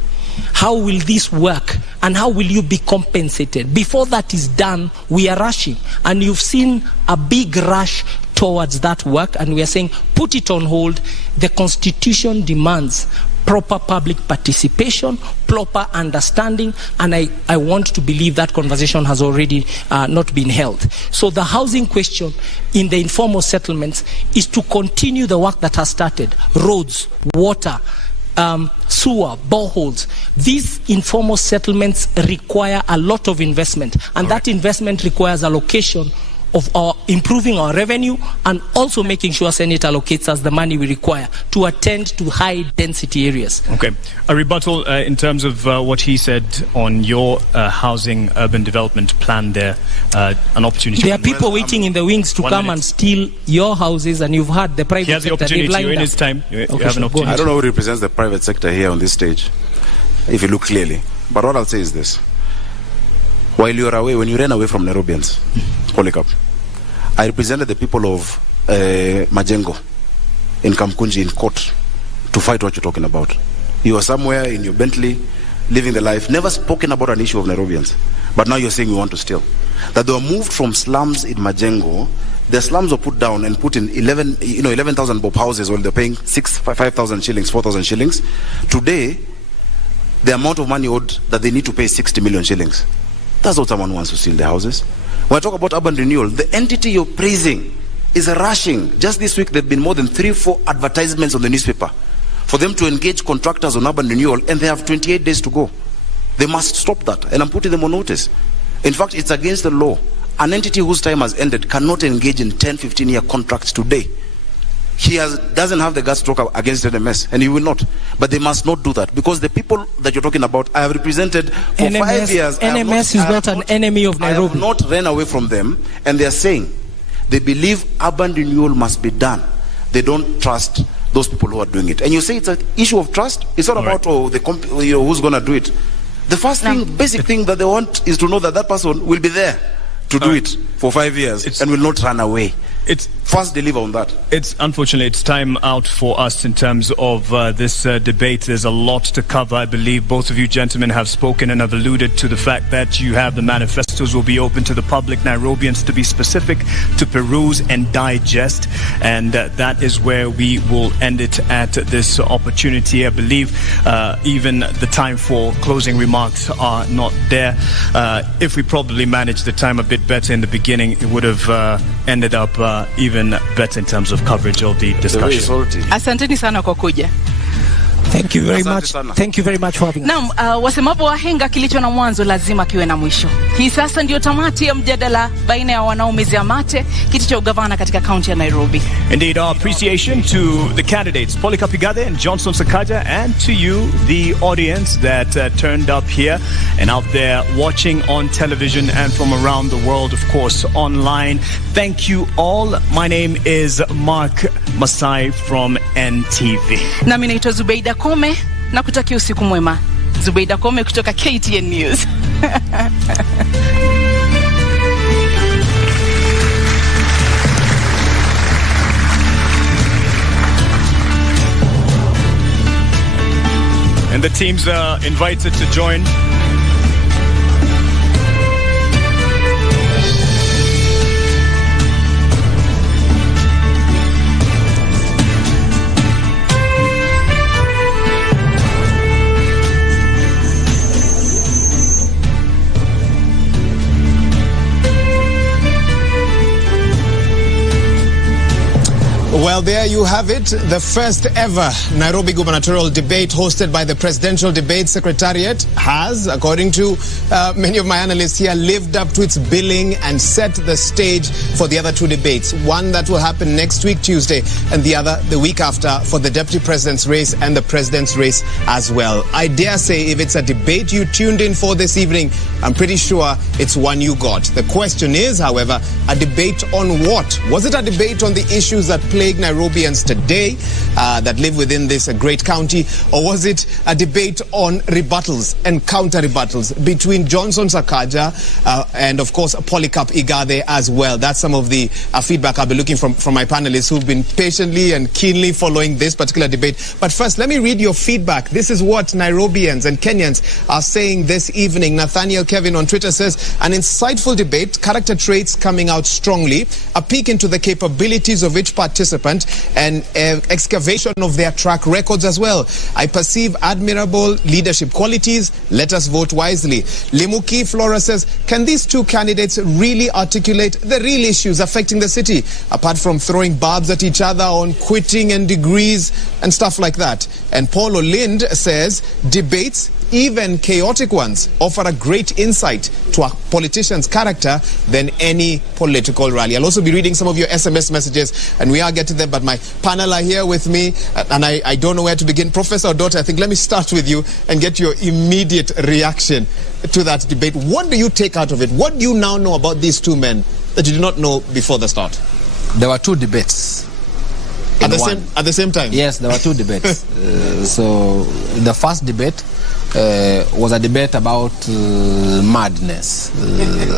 How will this work, and how will you be compensated? Before that is done, we are rushing, and you've seen a big rush towards that work, and we are saying put it on hold. The Constitution demands proper public participation, proper understanding, and I want to believe that conversation has already not been held. So the housing question in the informal settlements is to continue the work that has started. Roads, water, sewer, boreholes. These informal settlements require a lot of investment, and that investment requires allocation of improving our revenue, and also making sure Senate allocates us the money we require to attend to high density areas. Okay. A rebuttal in terms of what he said on your housing urban development plan there, an opportunity. There are people waiting in the wings to come and steal your houses, and you've had the private sector. He has the opportunity in his time. You have an opportunity. I don't know who represents the private sector here on this stage. if you look clearly. But what I'll say is this. While you are away, when you ran away from Nairobians, Polycarp, I represented the people of Majengo in Kamkunji in court to fight what you're talking about. You were somewhere in your Bentley, living the life, never spoken about an issue of Nairobians. But now you're saying you want to steal. That they were moved from slums in Majengo. The slums were put down and put in 11,000 bob houses while they're paying 5,000 shillings, 4,000 shillings. Today, the amount of money owed that they need to pay 60 million shillings. That's what someone wants to steal their houses. When I talk about urban renewal, the entity you're praising is rushing. Just this week, there have been more than 3-4 advertisements on the newspaper for them to engage contractors on urban renewal, and they have 28 days to go. They must stop that, and I'm putting them on notice. In fact, it's against the law. An entity whose time has ended cannot engage in 10-15-year contracts today. He doesn't have the guts to talk against NMS, and he will not. But they must not do that, because the people that you're talking about, I have represented for NMS, 5 years. NMS is not an enemy of Nairobi. I have not ran away from them, and they are saying they believe urban renewal must be done. They don't trust those people who are doing it. And you say it's an issue of trust? It's not about who's going to do it. The first thing, basic thing that they want is to know that that person will be there to do it for 5 years and will not run away. It's first deliver on that. It's unfortunately it's time out for us in terms of this debate. There's a lot to cover. I believe both of you gentlemen have spoken and have alluded to the fact that you have the manifestos will be open to the public, Nairobians to be specific, to peruse and digest, and that is where we will end it at this opportunity. I believe even the time for closing remarks are not there. If we probably managed the time a bit better in the beginning, it would have ended up even better in terms of coverage of the discussion. Asanteni sana kwa kuja. Thank you very much. Thank you very much for having us. Naam, wasemapo wahenga kilicho na mwanzo lazima kiwe na mwisho. Hii sasa ndio tamati ya mjadala baina ya wanaomezea mate kiti cha ugavana katika kaunti ya Nairobi. Indeed, our appreciation to the candidates, Polycarp Igathe and Johnson Sakaja, and to you, the audience that turned up here and out there watching on television and from around the world, of course, online. Thank you all. My name is Mark Masai from NTV. Nami naitwa Zubeida Kome na kutakia usiku mwema. Zubeida Kome kutoka KTN News. And the teams are invited to join. Well, there you have it, the first ever Nairobi gubernatorial debate hosted by the Presidential Debate Secretariat has, according to many of my analysts here, lived up to its billing and set the stage for the other two debates. One that will happen next week, Tuesday, and the other the week after for the Deputy President's race and the President's race as well. I dare say if it's a debate you tuned in for this evening, I'm pretty sure it's one you got. The question is, however, a debate on what? Was it a debate on the issues that plague Nairobians today that live within this great county, or was it a debate on rebuttals and counter rebuttals between Johnson Sakaja and of course Polycarp Igathe as well? That's some of the feedback I'll be looking from my panelists who've been patiently and keenly following this particular debate. But first, let me read your feedback. This is what Nairobians and Kenyans are saying this evening. Nathaniel Kevin on Twitter says, an insightful debate, character traits coming out strongly, a peek into the capabilities of each participant, and excavation of their track records as well. I perceive admirable leadership qualities. Let us vote wisely. Limuki Flora says, can these two candidates really articulate the real issues affecting the city, apart from throwing barbs at each other on quitting and degrees and stuff like that? And Paulo Lind says, debates, even chaotic ones, offer a great insight to a politician's character than any political rally. I'll also be reading some of your SMS messages, and we are getting them, but my panel are here with me, and I don't know where to begin. Professor Odote, I think let me start with you and get your immediate reaction to that debate. What do you take out of it? What do you now know about these two men that you did not know before the start? There were two debates. At the same time? Yes, there were 2 debates. So the first debate was a debate about madness.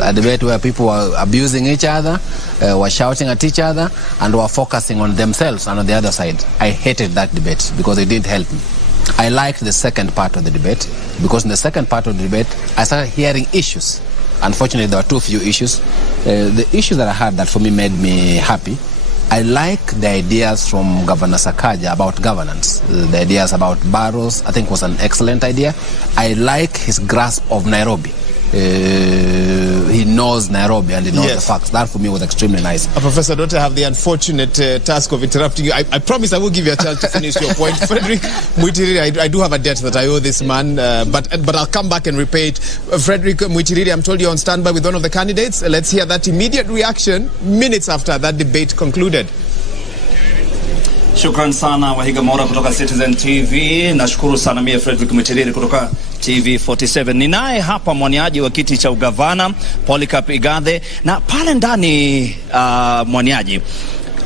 A debate where people were abusing each other, were shouting at each other, and were focusing on themselves and on the other side. I hated that debate because it didn't help me. I liked the second part of the debate because in the second part of the debate, I started hearing issues. Unfortunately, there were too few issues. The issues that I had that for me made me happy. I like the ideas from Governor Sakaja about governance. The ideas about barrows, I think, was an excellent idea. I like his grasp of Nairobi. He knows Nairobi and he knows the facts. That for me was extremely nice. Professor, don't I have the unfortunate task of interrupting you? I promise I will give you a chance to finish your point. Frederick Muitiriri, I do have a debt that I owe this man, but I'll come back and repay it. Frederick Muitiriri, I'm told you're on standby with one of the candidates. Let's hear that immediate reaction minutes after that debate concluded. Shukran sana Wahiga Mora kutoka Citizen TV. Nashukuru sana mie Frederick Muitiriri kutoka TV 47. Ninaye hapa mwaniaji wa kiti cha ugavana Polycarp Igathe, na pale ndani mwaniaji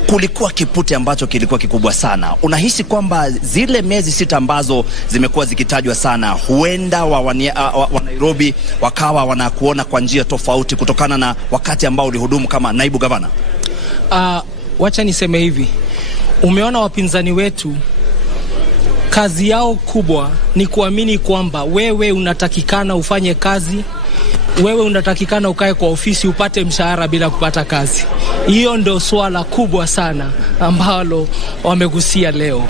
kulikuwa kipute ambacho kilikuwa kikubwa sana. Unahisi kwamba zile miezi 6 ambazo zimekuwa zikitajwa sana, huenda wa Nairobi wakawa wanakuona kwa njia tofauti kutokana na wakati ambao ulihudumu kama naibu gavana? Wacha niseme hivi. Umeona wapinzani wetu, kazi yao kubwa ni kuamini kwamba wewe unatakikana ufanye kazi, wewe unatakikana ukae kwa ofisi upate mshahara bila kupata kazi. Hiyo ndio swala kubwa sana ambalo wamegusia leo.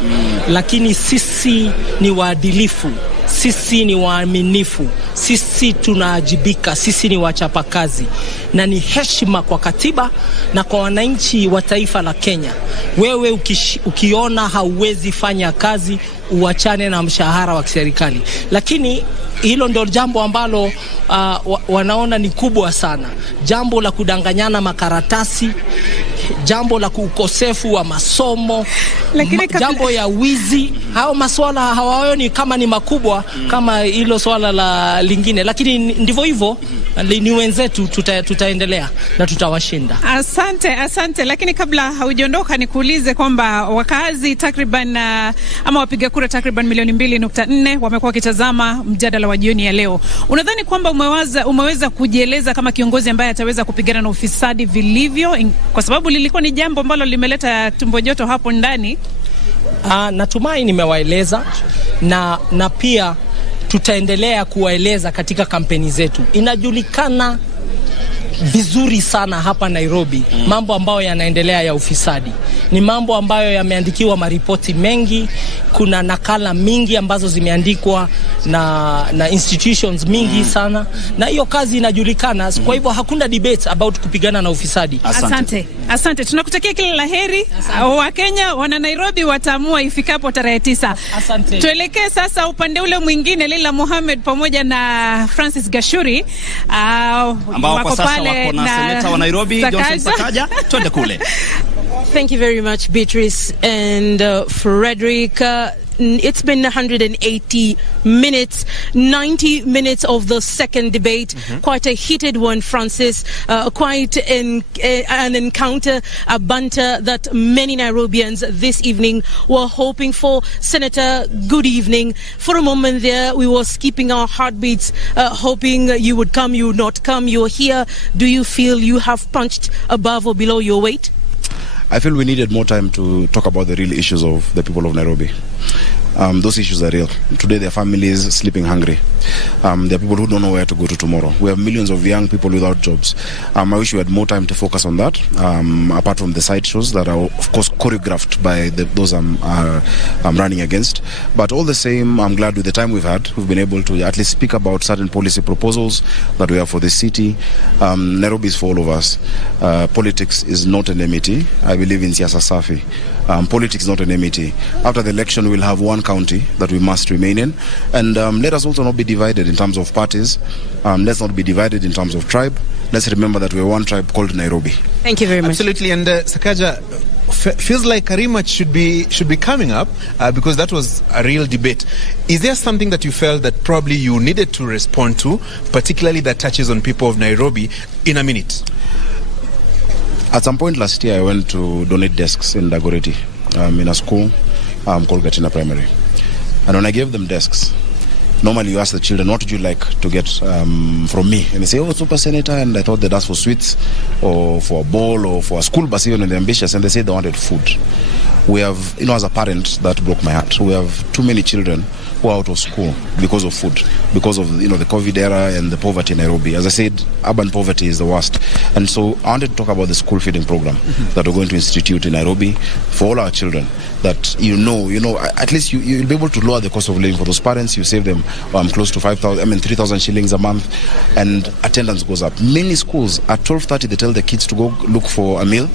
Lakini sisi ni waadilifu, sisi ni waaminifu, sisi tunaajibika, sisi ni wachapakazi, na ni heshima kwa katiba na kwa wananchi wa taifa la Kenya. Wewe ukiona hauwezi fanya kazi, uachane na mshahara wa serikali. Lakini hilo ndio jambo ambalo wanaona ni kubwa sana. Jambo la kudanganyana makaratasi, jambo la ukosefu wa masomo, jambo ya wizi. Hao maswala hawaoni kama ni makubwa kama hilo swala la lingine, lakini ndivyo hivyo. Ni wenzetu, tutaendelea na tutawashinda. Asante. Lakini kabla haujaondoka nikuulize kwamba wakazi takriban ama wapiga kura takriban milioni 2.4 wamekuwa wakitazama mjadala wa jioni ya leo. Unadhani kwamba umeweza kujieleza kama kiongozi ambaye ataweza kupigana na ufisadi vilivyo, kwa sababu lilikuwa ni jambo ambalo limeleta tumbo joto hapo ndani? Natumai nimewaeleza na pia tutaendelea kuwaeleza katika kampeni zetu. Inajulikana vizuri sana hapa Nairobi mambo ambayo yanaendelea ya ufisadi. Ni mambo ambayo yameandikiwa maripoti mengi, kuna nakala mingi ambazo zimeandikwa na institutions mingi sana, na hiyo kazi inajulikana. Kwa hivyo hakuna debate about kupigana na ufisadi. Asante. Tunakutakia kila laheri. Wa Kenya, wana Nairobi wataamua ifikapo tarehe 9. Asante. Tuelekee sasa upande ule mwingine, Lila Mohamed pamoja na Francis Gashuri ambao kwa sasa wako na seneta wa Nairobi Johnson Sakaja. Twende kule. Thank you very much, Beatrice and Frederick. It's been 180 minutes, 90 minutes of the second debate. Quite a heated one, Francis. Quite an encounter, a banter that many Nairobians this evening were hoping for. Senator, good evening. For a moment there, we were skipping our heartbeats, hoping you would come, you would not come. You're here. Do you feel you have punched above or below your weight? I feel we needed more time to talk about the real issues of the people of Nairobi. Those issues are real. Today, their families sleeping hungry. There are people who don't know where to go to tomorrow. We have millions of young people without jobs. I wish we had more time to focus on that, apart from the side shows that are, of course, choreographed by those I'm running against. But all the same, I'm glad with the time we've had, we've been able to at least speak about certain policy proposals that we have for the city. Nairobi is for all of us. Politics is not an enmity. I believe in siasa safi. Politics is not an enmity. After the election, we'll have one county that we must remain in. And let us also not be divided in terms of parties. Let's not be divided in terms of tribe. Let's remember that we're one tribe called Nairobi. Thank you very much. Absolutely. And Sakaja, feels like a rematch should be coming up because that was a real debate. Is there something that you felt that probably you needed to respond to, particularly that touches on people of Nairobi, in a minute? At some point last year, I went to donate desks in Dagoretti. in a school called Gatina Primary. And when I gave them desks, normally you ask the children, what would you like to get from me? And they say, oh, Super Senator. And I thought they'd ask for sweets or for a bowl or for a school bus, even when they're ambitious. And they said they wanted food. We have, as a parent, that broke my heart. We have too many children who are out of school because of food, because of, the COVID era and the poverty in Nairobi. As I said, urban poverty is the worst. And so I wanted to talk about the school feeding program that we're going to institute in Nairobi for all our children. That at least you'll be able to lower the cost of living for those parents. You save them close to 3,000 shillings a month, and attendance goes up. Many schools at 12:30 they tell the kids to go look for a meal.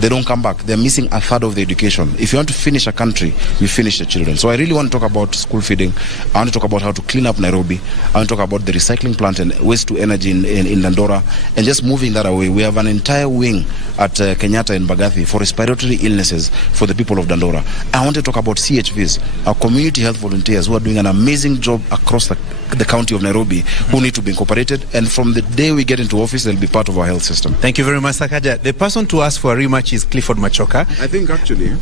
They don't come back. They're missing a third of the education. If you want to finish a country, you finish the children. So I really want to talk about school feeding. I want to talk about how to clean up Nairobi. I want to talk about the recycling plant and waste to energy in Dandora, and just moving that away. We have an entire wing at Kenyatta in Igathe for respiratory illnesses for the people of Dandora. I want to talk about CHVs, our community health volunteers who are doing an amazing job across the county of Nairobi, who need to be incorporated. And from the day we get into office, they'll be part of our health system. Thank you very much, Sakaja. The person to ask for a rematch is Clifford Machoka. I think actually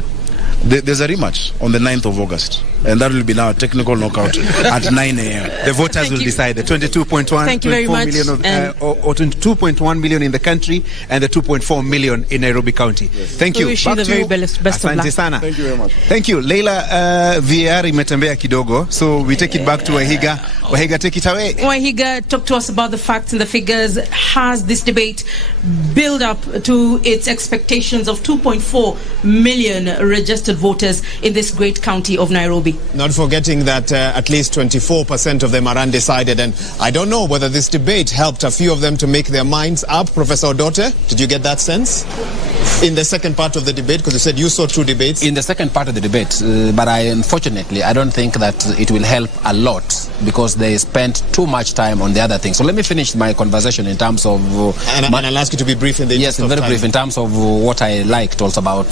there's a rematch on the 9th of August, and that will be now a technical knockout at 9 a.m. The voters will decide the 22.1 million in the country and the 2.4 million in Nairobi County. Yes. Thank you. We wish you the very best of luck. Sana. Thank you very much. Thank you. Leila, VAR imetembea kidogo, so we take it back to Wahiga. Wahiga, take it away. Wahiga, talk to us about the facts and the figures. Has this debate built up to its expectations of 2.4 million registered voters in this great county of Nairobi? Not forgetting that at least 24% of them are undecided, and I don't know whether this debate helped a few of them to make their minds up. Professor Odote, did you get that sense in the second part of the debate? Because you said you saw two debates. In the second part of the debate, but unfortunately, I don't think that it will help a lot because they spent too much time on the other things. So let me finish my conversation in terms of... and I'll ask you to be brief in the Yes, very brief in terms of what I liked also about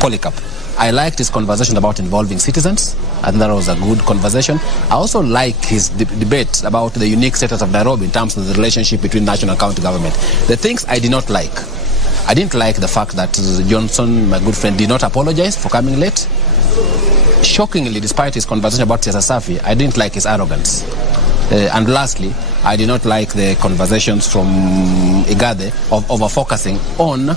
Polycarp. I liked his conversation about involving citizens. I think that was a good conversation. I also like his debate about the unique status of Nairobi in terms of the relationship between national and county government. The things I did not like, I didn't like the fact that Johnson, my good friend, did not apologize for coming late. Shockingly, despite his conversation about Siasa Safi, I didn't like his arrogance. And lastly, I did not like the conversations from Igathe of over-focusing on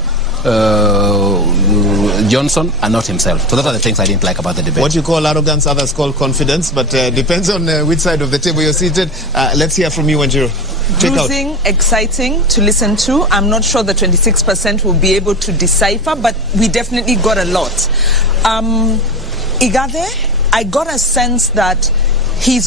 Johnson and not himself. So those are the things I didn't like about the debate. What you call arrogance, others call confidence, but depends on which side of the table you're seated. Let's hear from you, Wanjiru. Bruising, exciting to listen to. I'm not sure the 26% will be able to decipher, but we definitely got a lot. Igathe, I got a sense that he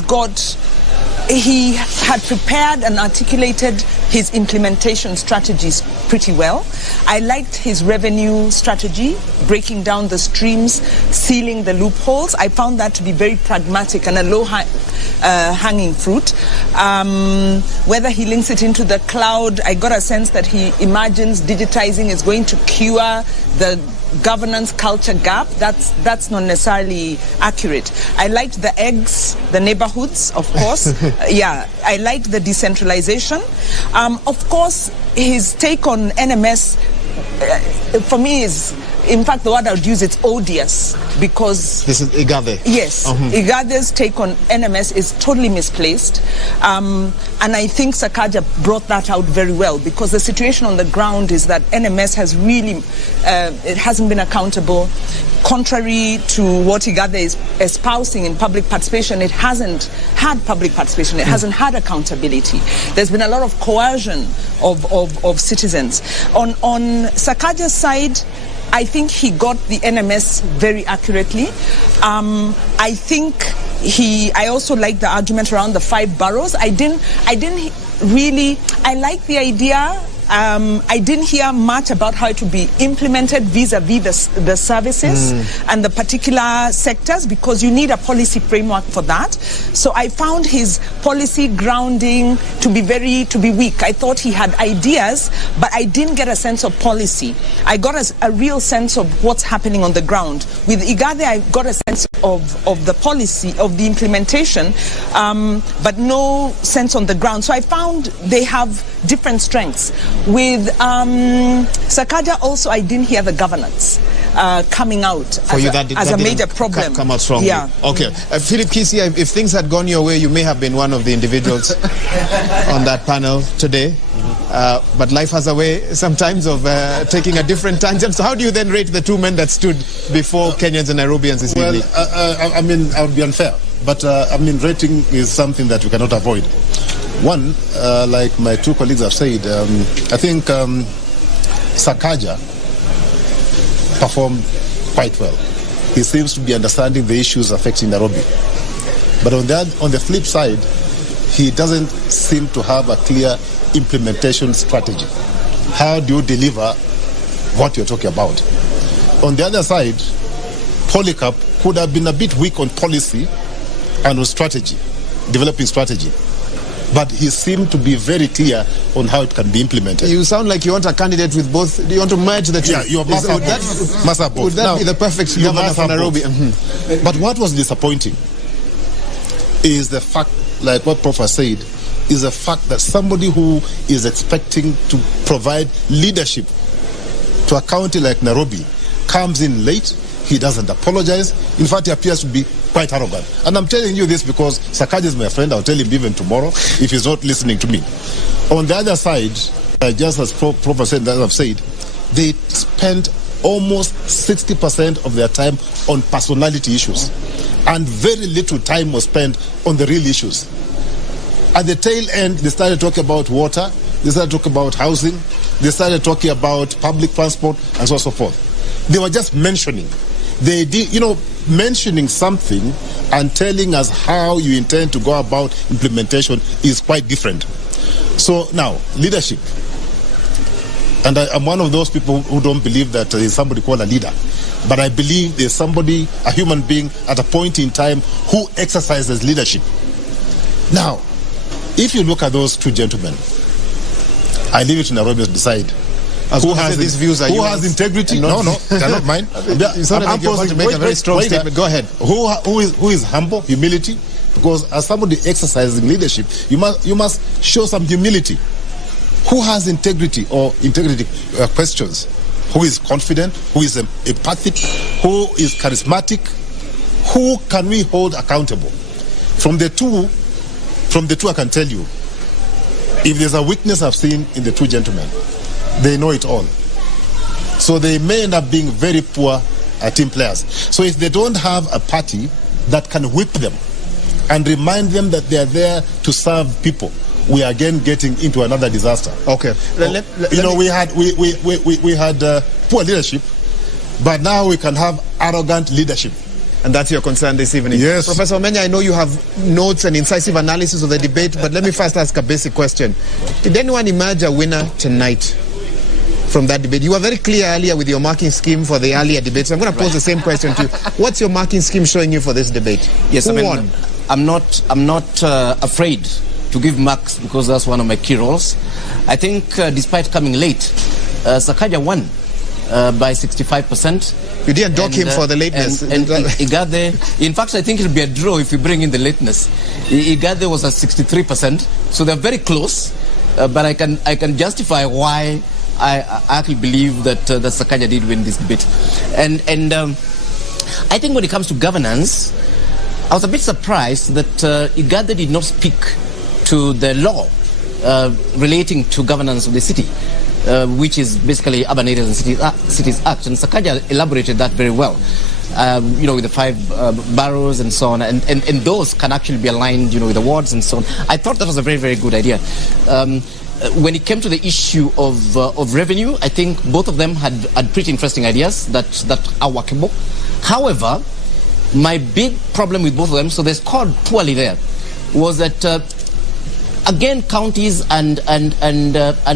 had prepared and articulated his implementation strategies pretty well. I liked his revenue strategy, breaking down the streams, sealing the loopholes. I found that to be very pragmatic and a low-hanging fruit. Whether he links it into the cloud, I got a sense that he imagines digitizing is going to cure the governance culture gap. That's not necessarily accurate. I liked the eggs, the neighborhoods, of course. Yeah, I liked the decentralization. Of course, his take on NMS, for me, is, in fact, the word I would use, it's odious, because... This is Igathe. Yes. Igathe's take on NMS is totally misplaced. And I think Sakaja brought that out very well, because the situation on the ground is that NMS has really, it hasn't been accountable. Contrary to what Igathe is espousing in public participation, it hasn't had public participation. It hasn't had accountability. There's been a lot of coercion of citizens. On Sakaja's side, I think he got the NMS very accurately. I think I also like the argument around the 5 boroughs. I like the idea. I didn't hear much about how it would be implemented vis-a-vis the services and the particular sectors, because you need a policy framework for that. So I found his policy grounding to be weak. I thought he had ideas, but I didn't get a sense of policy. I got a real sense of what's happening on the ground. With Igathe, I got a sense of the policy, of the implementation, but no sense on the ground. So I found they have different strengths. With Sakaja also, I didn't hear the governance. coming out as a major problem. Come out strongly. Yeah. Okay. Philip Kisia, if things had gone your way, you may have been one of the individuals on that panel today. But life has a way sometimes of taking a different tangent. So how do you then rate the two men that stood before Kenyans and Nairobians this evening? I mean, I would be unfair. But, I mean, rating is something that we cannot avoid. One, like my two colleagues have said, I think Sakaja performed quite well. He seems to be understanding the issues affecting Nairobi. But on the flip side, he doesn't seem to have a clear implementation strategy. How do you deliver what you're talking about? On the other side, Polycarp could have been a bit weak on policy and on strategy, developing strategy. But he seemed to be very clear on how it can be implemented. You sound like you want a candidate with both. Do you want to merge the two? Yeah, you must have both. Would that be the perfect governor for Nairobi? Mm-hmm. But what was disappointing is the fact, like what Prof said, is the fact that somebody who is expecting to provide leadership to a county like Nairobi comes in late. He doesn't apologize. In fact, he appears to be quite arrogant. And I'm telling you this because Sakaja is my friend. I'll tell him even tomorrow if he's not listening to me. On the other side, just as Prof said, that I've said, they spend almost 60% of their time on personality issues. And very little time was spent on the real issues. At the tail end, they started talking about water, they started talking about housing, they started talking about public transport, and so on and so forth. They were just mentioning. They did, mentioning something and telling us how you intend to go about implementation is quite different. So now, leadership. And I'm one of those people who don't believe that there's somebody called a leader. But I believe there's somebody, a human being, at a point in time who exercises leadership. Now, if you look at those two gentlemen, I leave it to Nairobi to decide. Who has these views? Who has integrity? No, they're not mine. You sounded like you're about to make a very strong statement. Go ahead. Who is humble, humility? Because as somebody exercising leadership, you must show some humility. Who has integrity or integrity questions? Who is confident? Who is empathic? Who is charismatic? Who can we hold accountable? From the two, I can tell you, if there's a weakness I've seen in the two gentlemen, they know it all. So they may end up being very poor team players. So if they don't have a party that can whip them and remind them that they are there to serve people, we are again getting into another disaster. Okay. We had poor leadership, but now we can have arrogant leadership. And that's your concern this evening. Yes. Professor Omenya, I know you have notes and incisive analysis of the debate, but let me first ask a basic question. Did anyone emerge a winner tonight from that debate? You were very clear earlier with your marking scheme for the earlier debate, so I'm going to pose the same question to you. What's your marking scheme showing you for this debate? Yes, Who won? I'm not afraid to give marks because that's one of my key roles. I think despite coming late, Sakaja won by 65%. You didn't dock him for the lateness. And Igathe, in fact, I think it'll be a draw if you bring in the lateness. Igathe was at 63%, so they're very close. But I can justify why I actually believe that Sakaja did win this debate. And I think when it comes to governance, I was a bit surprised that Igathe did not speak to the law relating to governance of the city, which is basically Urban Areas and Cities Act. And Sakaja elaborated that very well, with the 5 boroughs and so on. And those can actually be aligned, with the wards and so on. I thought that was a very, very good idea. When it came to the issue of revenue, I think both of them had pretty interesting ideas that are workable. However, my big problem with both of them, so they scored poorly there, was that again, counties and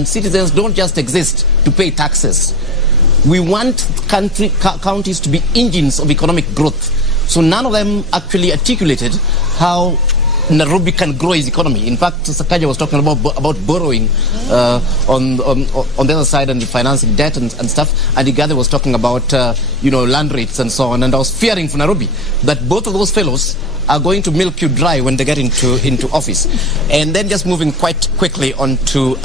citizens don't just exist to pay taxes. We want counties to be engines of economic growth. So none of them actually articulated how Nairobi can grow its economy. In fact, Sakaja was talking about borrowing on the other side and refinancing debt and stuff. And Igathe was talking about land rates and so on. And I was fearing for Nairobi that both of those fellows are going to milk you dry when they get into office. And then just moving quite quickly on to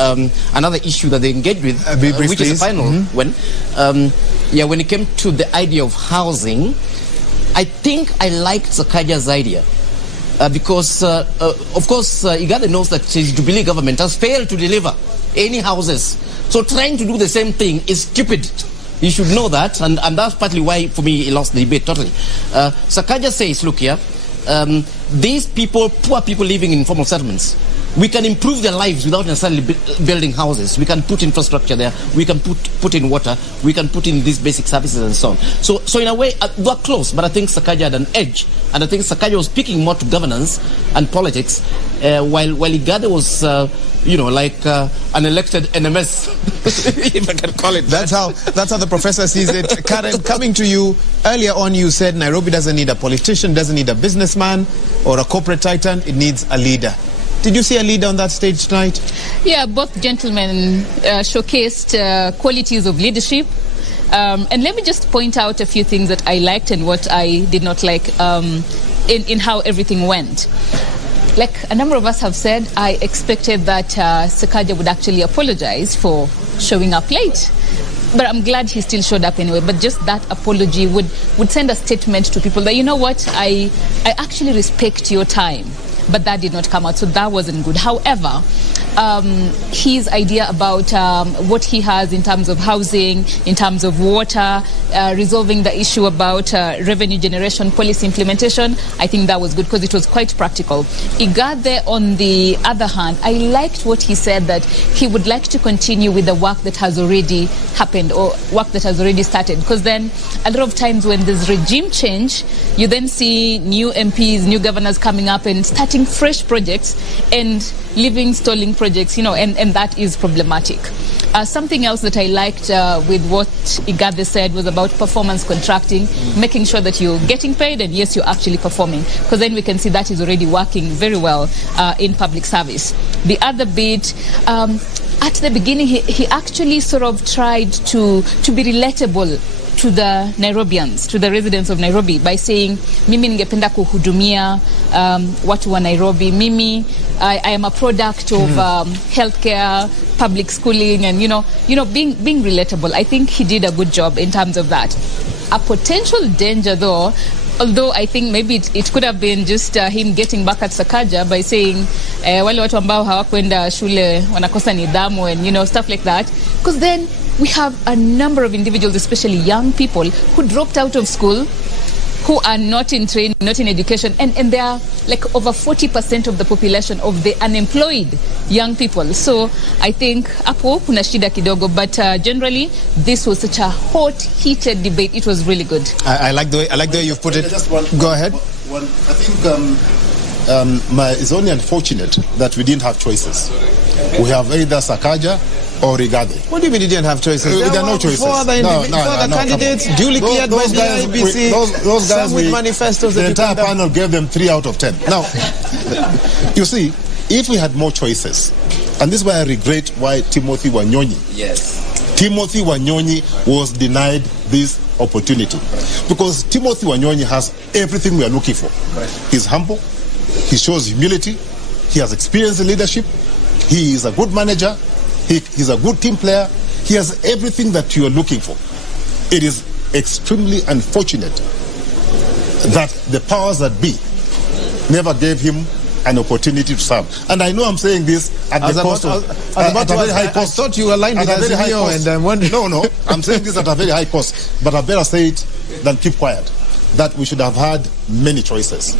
another issue that they engaged with, which is the final one. When it came to the idea of housing, I think I liked Sakaja's idea. Because, of course, Igathe knows that his Jubilee government has failed to deliver any houses. So trying to do the same thing is stupid. You should know that, and that's partly why, for me, he lost the debate totally. Sakaja says, look here, these people, poor people living in informal settlements, we can improve their lives without necessarily building houses. We can put infrastructure there. We can put in water. We can put in these basic services and so on. So in a way, we're close, but I think Sakaja had an edge. And I think Sakaja was speaking more to governance and politics, while Igathe was, like an elected NMS, if I can call it that. That's how the professor sees it. Karen, coming to you, earlier on you said Nairobi doesn't need a politician, doesn't need a businessman or a corporate titan, it needs a leader. Did you see a leader on that stage tonight? Yeah, both gentlemen showcased qualities of leadership. And let me just point out a few things that I liked and what I did not like in how everything went. Like a number of us have said, I expected that Sakaja would actually apologize for showing up late. But I'm glad he still showed up anyway. But just that apology would send a statement to people that, you know what, I actually respect your time. But that did not come out, so that wasn't good. However, his idea about what he has in terms of housing, in terms of water, resolving the issue about revenue generation, policy implementation, I think that was good because it was quite practical. Igathe, on the other hand, I liked what he said, that he would like to continue with the work that has already happened or work that has already started. Because then a lot of times when there's regime change, you then see new MPs, new governors coming up and starting fresh projects and leaving stalling projects, and that is problematic. Something else that I liked with what Igathe said was about performance contracting, making sure that you're getting paid and yes, you're actually performing, because then we can see that is already working very well in public service. The other bit, at the beginning, he actually sort of tried to be relatable to the Nairobians, to the residents of Nairobi, by saying, mimi ningependa kuhudumia watu wa Nairobi. Mimi, I am a product of healthcare, public schooling, and being relatable. I think he did a good job in terms of that. A potential danger, though, although I think maybe it could have been just him getting back at Sakaja by saying wale watu ambao hawakwenda shule wanakosa nidhamu and stuff like that, because then we have a number of individuals, especially young people, who dropped out of school, who are not in training, not in education, and they are like over 40% of the population of the unemployed young people. So I think hapo kuna shida kidogo, but generally this was such a hot, heated debate. It was really good. I like the way you've put it. Go ahead. I think it's only unfortunate that we didn't have choices. We have either Sakaja or Igathe. What do you mean you didn't have choices? There are no choices. Four other candidates, duly cleared by the IBC, those guys with manifestos. The entire panel gave them 3 out of 10. Now, you see, if we had more choices, and this is why I regret why Timothy Wanyonyi was denied this opportunity. Because Timothy Wanyonyi has everything we are looking for. He's humble, he shows humility, he has experience in leadership, he is a good manager, he's a good team player. He has everything that you are looking for. It is extremely unfortunate that the powers that be never gave him an opportunity to serve. And I know I'm saying this at the cost of a very high cost. I thought you aligned with Azimio and I'm wondering. No, I'm saying this at a very high cost. But I better say it than keep quiet. That we should have had many choices.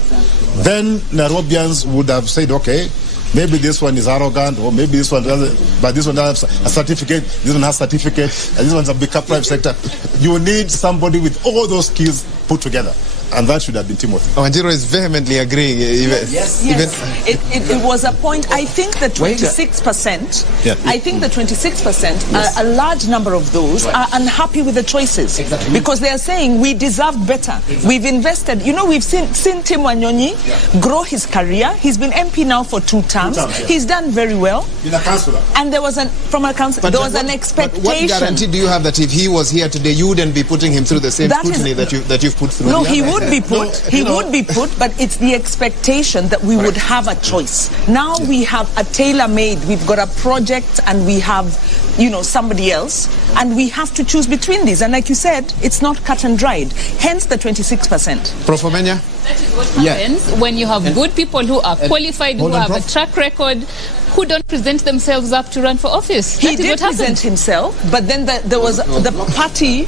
Then Nairobians would have said, okay, maybe this one is arrogant, or maybe this one doesn't, but this one doesn't have a certificate, this one has a certificate, and this one's a big private sector. You need somebody with all those skills put together. And that should have been Timothy. Wanjiru is vehemently agreeing. Yes. It was a point. I think the 26%, I think the 26%, a large number of those are unhappy with the choices. Exactly. Because they are saying we deserve better. Exactly. We've invested. We've seen Tim Wanyonyi grow his career. He's been MP now for 2 terms. He's done very well. Been a councillor. And there was an expectation. But what guarantee do you have that if he was here today, you wouldn't be putting him through the same scrutiny that you've put through? No, he would. would be put. He would be put, but it's the expectation that we would have a choice. Now we have a tailor-made. We've got a project, and we have, somebody else, and we have to choose between these. And like you said, it's not cut and dried. Hence the 26%. Prof. Omenya? That is what happens when you have good people who are qualified, who have a track record, who don't present themselves up to run for office. He did present himself, but then there was the party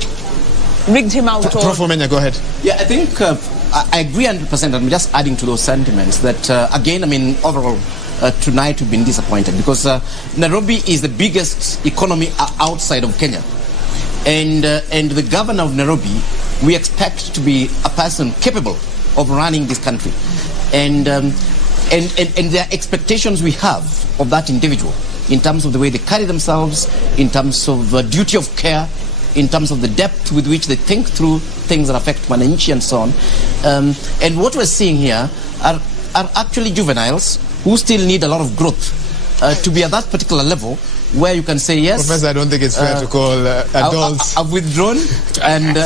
rigged him out. Prof. Omenya, go ahead. Yeah, I think I agree 100%. I'm just adding to those sentiments that, again, overall, tonight we've been disappointed because Nairobi is the biggest economy outside of Kenya. And the governor of Nairobi, we expect to be a person capable of running this country. And there are expectations we have of that individual in terms of the way they carry themselves, in terms of duty of care, in terms of the depth with which they think through things that affect Wananchi and so on. And what we're seeing here are actually juveniles who still need a lot of growth to be at that particular level where you can say yes. Professor, I don't think it's fair to call adults. I've withdrawn and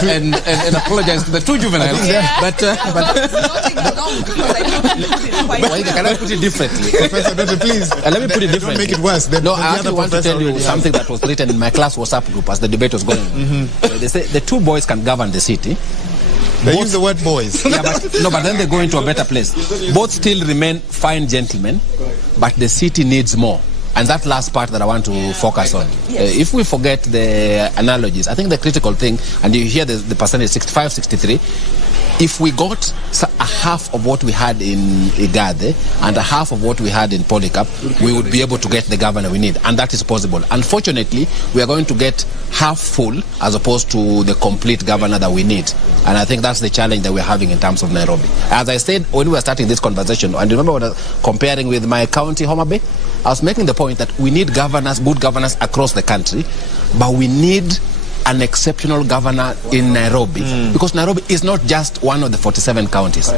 apologize to the two juveniles. But can I put it differently? Professor, please. Let me put it differently. Don't make it worse. No, I actually want to tell you something that was written in my class WhatsApp group as the debate was going. They say the two boys can govern the city. They use the word boys. But then they go into a better place. Both still remain fine gentlemen, but the city needs more. And that last part that I want to focus on. If we forget the analogies, I think the critical thing, and you hear the percentage 65, 63, if we got a half of what we had in Igathe and a half of what we had in Polycarp, we would be able to get the governor we need. And that is possible. Unfortunately, we are going to get half full as opposed to the complete governor that we need. And I think that's the challenge that we're having in terms of Nairobi. As I said when we were starting this conversation, and remember when I was comparing with my county, Homa Bay, I was making the point that we need governors, good governors across the country, but we need an exceptional governor in Nairobi, because Nairobi is not just one of the 47 counties.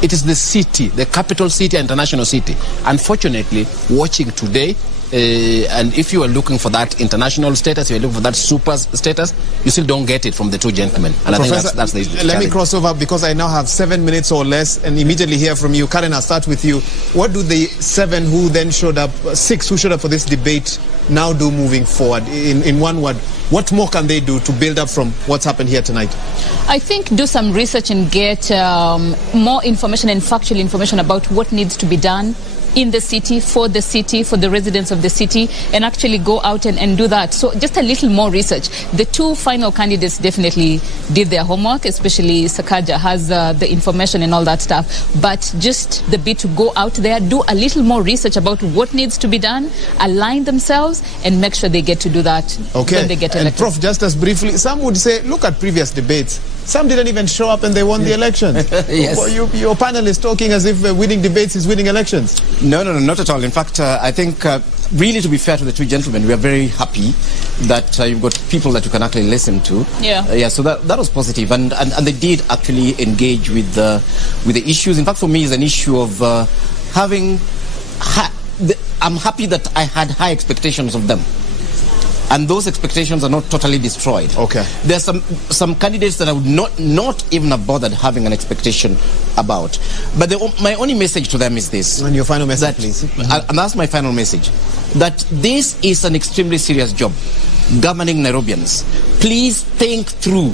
It is the city, the capital city, international city. Unfortunately, watching today, and if you are looking for that international status, you're looking for that super status, you still don't get it from the two gentlemen. And Professor, I think that's the challenge. Let me cross over because I now have 7 minutes or less and immediately hear from you. Karen, I'll start with you. What do the 7 who then showed up, 6 who showed up for this debate now do moving forward? In one word, what more can they do to build up from what's happened here tonight? I think do some research and get more information and factual information about what needs to be done in the city, for the residents of the city, and actually go out and do that. So just a little more research. The two final candidates definitely did their homework, especially Sakaja has the information and all that stuff. But just the bit to go out there, do a little more research about what needs to be done, align themselves, and make sure they get to do that when they get elected. And Prof, just as briefly, some would say, look at previous debates. Some didn't even show up and they won the elections. Yes. Well, your panel is talking as if winning debates is winning elections. No, not at all. In fact, I think really to be fair to the two gentlemen, we are very happy that you've got people that you can actually listen to. So that was positive, and they did actually engage with the issues. In fact, for me, it's an issue of I'm happy that I had high expectations of them. And those expectations are not totally destroyed. Okay. There are some candidates that I would not even have bothered having an expectation about. But my only message to them is this. And your final message, please. And that's my final message. That this is an extremely serious job, governing Nairobians. Please think through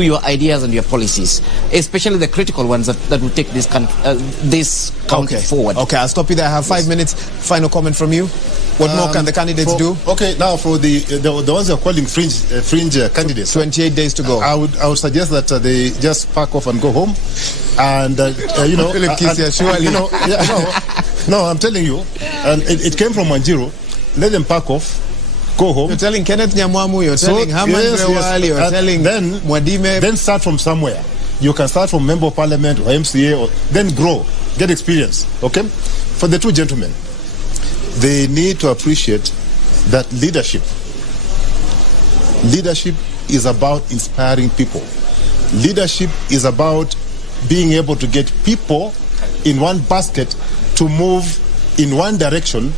your ideas and your policies, especially the critical ones that will take this county forward. Okay, I'll stop you there. I have 5 minutes. Final comment from you. What more can the candidates do? Okay, now for the ones who are calling fringe candidates, 28 days to go. I would suggest that they just pack off and go home, and no, I'm telling you, and it came from Wanjiru. Let them pack off. Go home. You're telling Kenneth Nyamwamu, you're telling Herman Rewali, you're telling Mwadime. Then start from somewhere. You can start from Member of Parliament or MCA, or then grow, get experience. Okay? For the two gentlemen, they need to appreciate that leadership is about inspiring people. Leadership is about being able to get people in one basket to move in one direction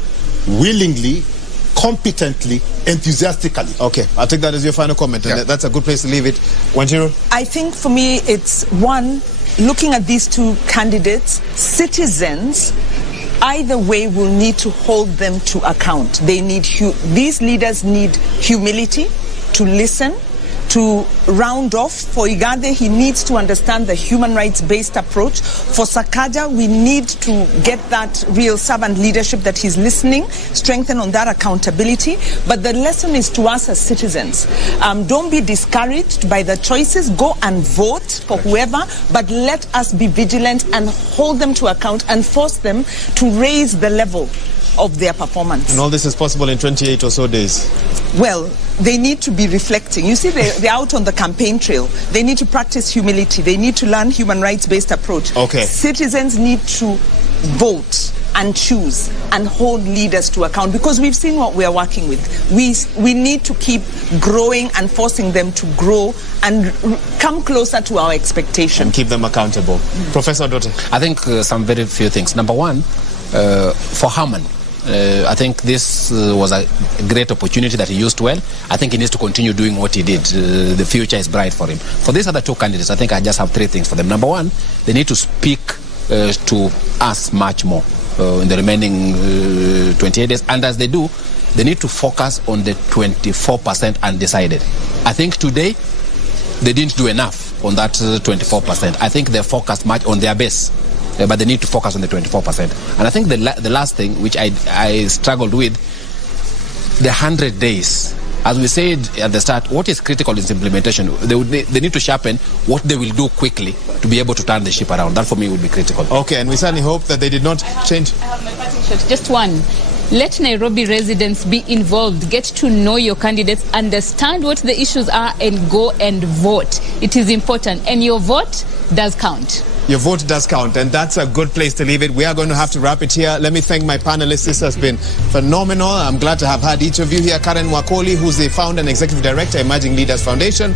willingly, competently, enthusiastically. Okay, I'll take that as your final comment, and that's a good place to leave it. Wanjiru? I think for me it's one, looking at these two candidates, citizens either way will need to hold them to account. They need these leaders need humility to listen, to round off. For Igathe, he needs to understand the human rights-based approach. For Sakaja, we need to get that real servant leadership that he's listening, strengthen on that accountability. But the lesson is to us as citizens. Don't be discouraged by the choices. Go and vote for whoever, but let us be vigilant and hold them to account and force them to raise the level of their performance. And all this is possible in 28 or so days. Well, they need to be reflecting. You see, they're out on the campaign trail. They need to practice humility. They need to learn human rights-based approach. Okay. Citizens need to vote and choose and hold leaders to account, because we've seen what we are working with. We need to keep growing and forcing them to grow and come closer to our expectation. And keep them accountable. Professor Igathe. I think some very few things. Number one, for Herman, I think this was a great opportunity that he used well. I think he needs to continue doing what he did. The future is bright for him. For these other two candidates, I think I just have three things for them. Number one, they need to speak to us much more in the remaining 28 days. And as they do, they need to focus on the 24% undecided. I think today, they didn't do enough on that 24%. I think they focused much on their base. But they need to focus on the 24%. And I think the last thing, which I struggled with, the 100 days. As we said at the start, what is critical is implementation. They need to sharpen what they will do quickly to be able to turn the ship around. That for me would be critical. Okay, and we certainly hope that they did not change. I have my parting shot. Just one. Let Nairobi residents be involved, get to know your candidates, understand what the issues are, and go and vote. It is important, and your vote does count. Your vote does count, and that's a good place to leave it. We are going to have to wrap it here. Let me thank my panelists. This has been phenomenal. I'm glad to have had each of you here. Karen Wakoli, who's the founder and executive director, Emerging Leaders Foundation.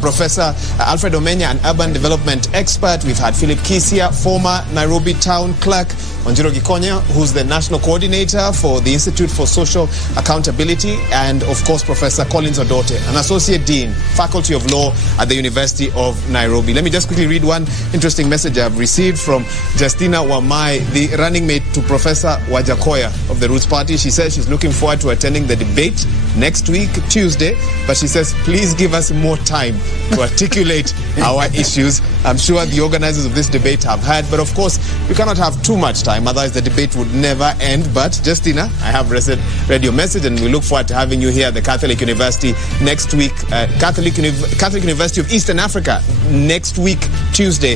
Professor Alfred Omenya, an urban development expert. We've had Philip Kisia, former Nairobi town clerk. Wanjiru Gikonya, who's the national coordinator for the Institute for Social Accountability, and of course Professor Collins Odote, an associate dean, Faculty of Law at the University of Nairobi. Let me just quickly read one interesting message I've received from Justina Wamai, the running mate to Professor Wajakoya of the Roots Party. She says she's looking forward to attending the debate next week, Tuesday, but she says please give us more time to articulate our issues. I'm sure the organizers of this debate have heard, but of course we cannot have too much time. Otherwise, the debate would never end. But, Justina, I have read your message, and we look forward to having you here at the Catholic University next week. Catholic University of Eastern Africa next week, Tuesday,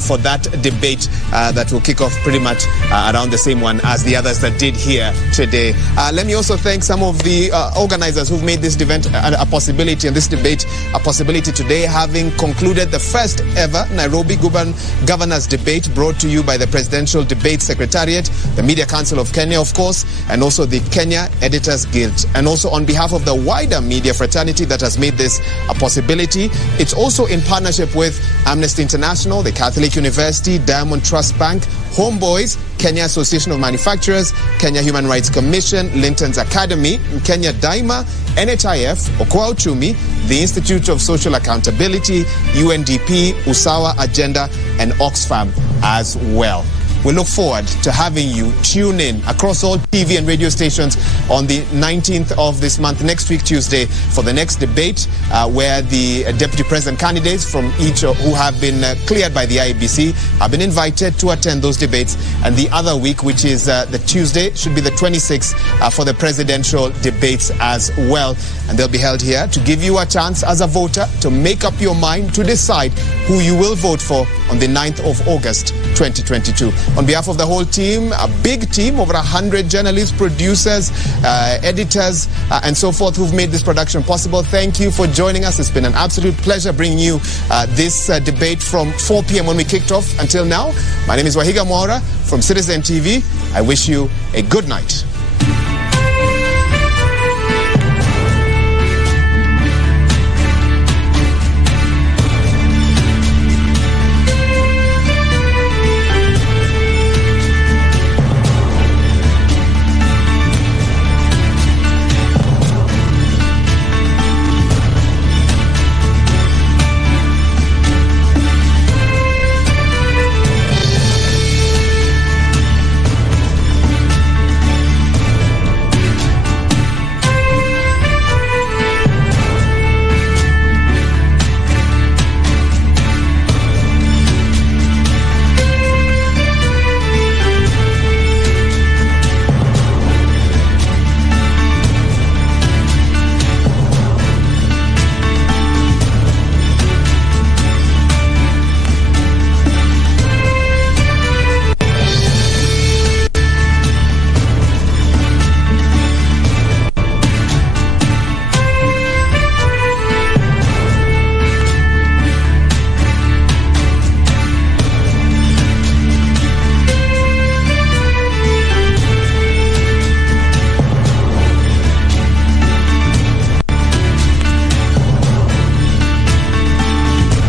for that debate that will kick off pretty much around the same one as the others that did here today. Let me also thank some of the organizers who've made this event a possibility, and this debate a possibility today, having concluded the first ever Nairobi Governors Debate, brought to you by the Presidential Debate Secretariat, the Media Council of Kenya, of course, and also the Kenya Editors Guild. And also on behalf of the wider media fraternity that has made this a possibility, it's also in partnership with Amnesty International, the Catholic University, Diamond Trust Bank, Homeboys, Kenya Association of Manufacturers, Kenya Human Rights Commission, Linton's Academy, Kenya Daima, NHIF, Okoa Uchumi, the Institute of Social Accountability, UNDP, Usawa Agenda, and Oxfam as well. We look forward to having you tune in across all TV and radio stations on the 19th of this month, next week, Tuesday, for the next debate where the deputy president candidates from each who have been cleared by the IEBC have been invited to attend those debates. And the other week, which is the Tuesday, should be the 26th for the presidential debates as well. And they'll be held here to give you a chance as a voter to make up your mind to decide who you will vote for on the 9th of August, 2022. On behalf of the whole team, a big team, over 100 journalists, producers, editors, and so forth who've made this production possible, thank you for joining us. It's been an absolute pleasure bringing you this debate from 4 p.m. when we kicked off until now. My name is Wahiga Mwaura from Citizen TV. I wish you a good night.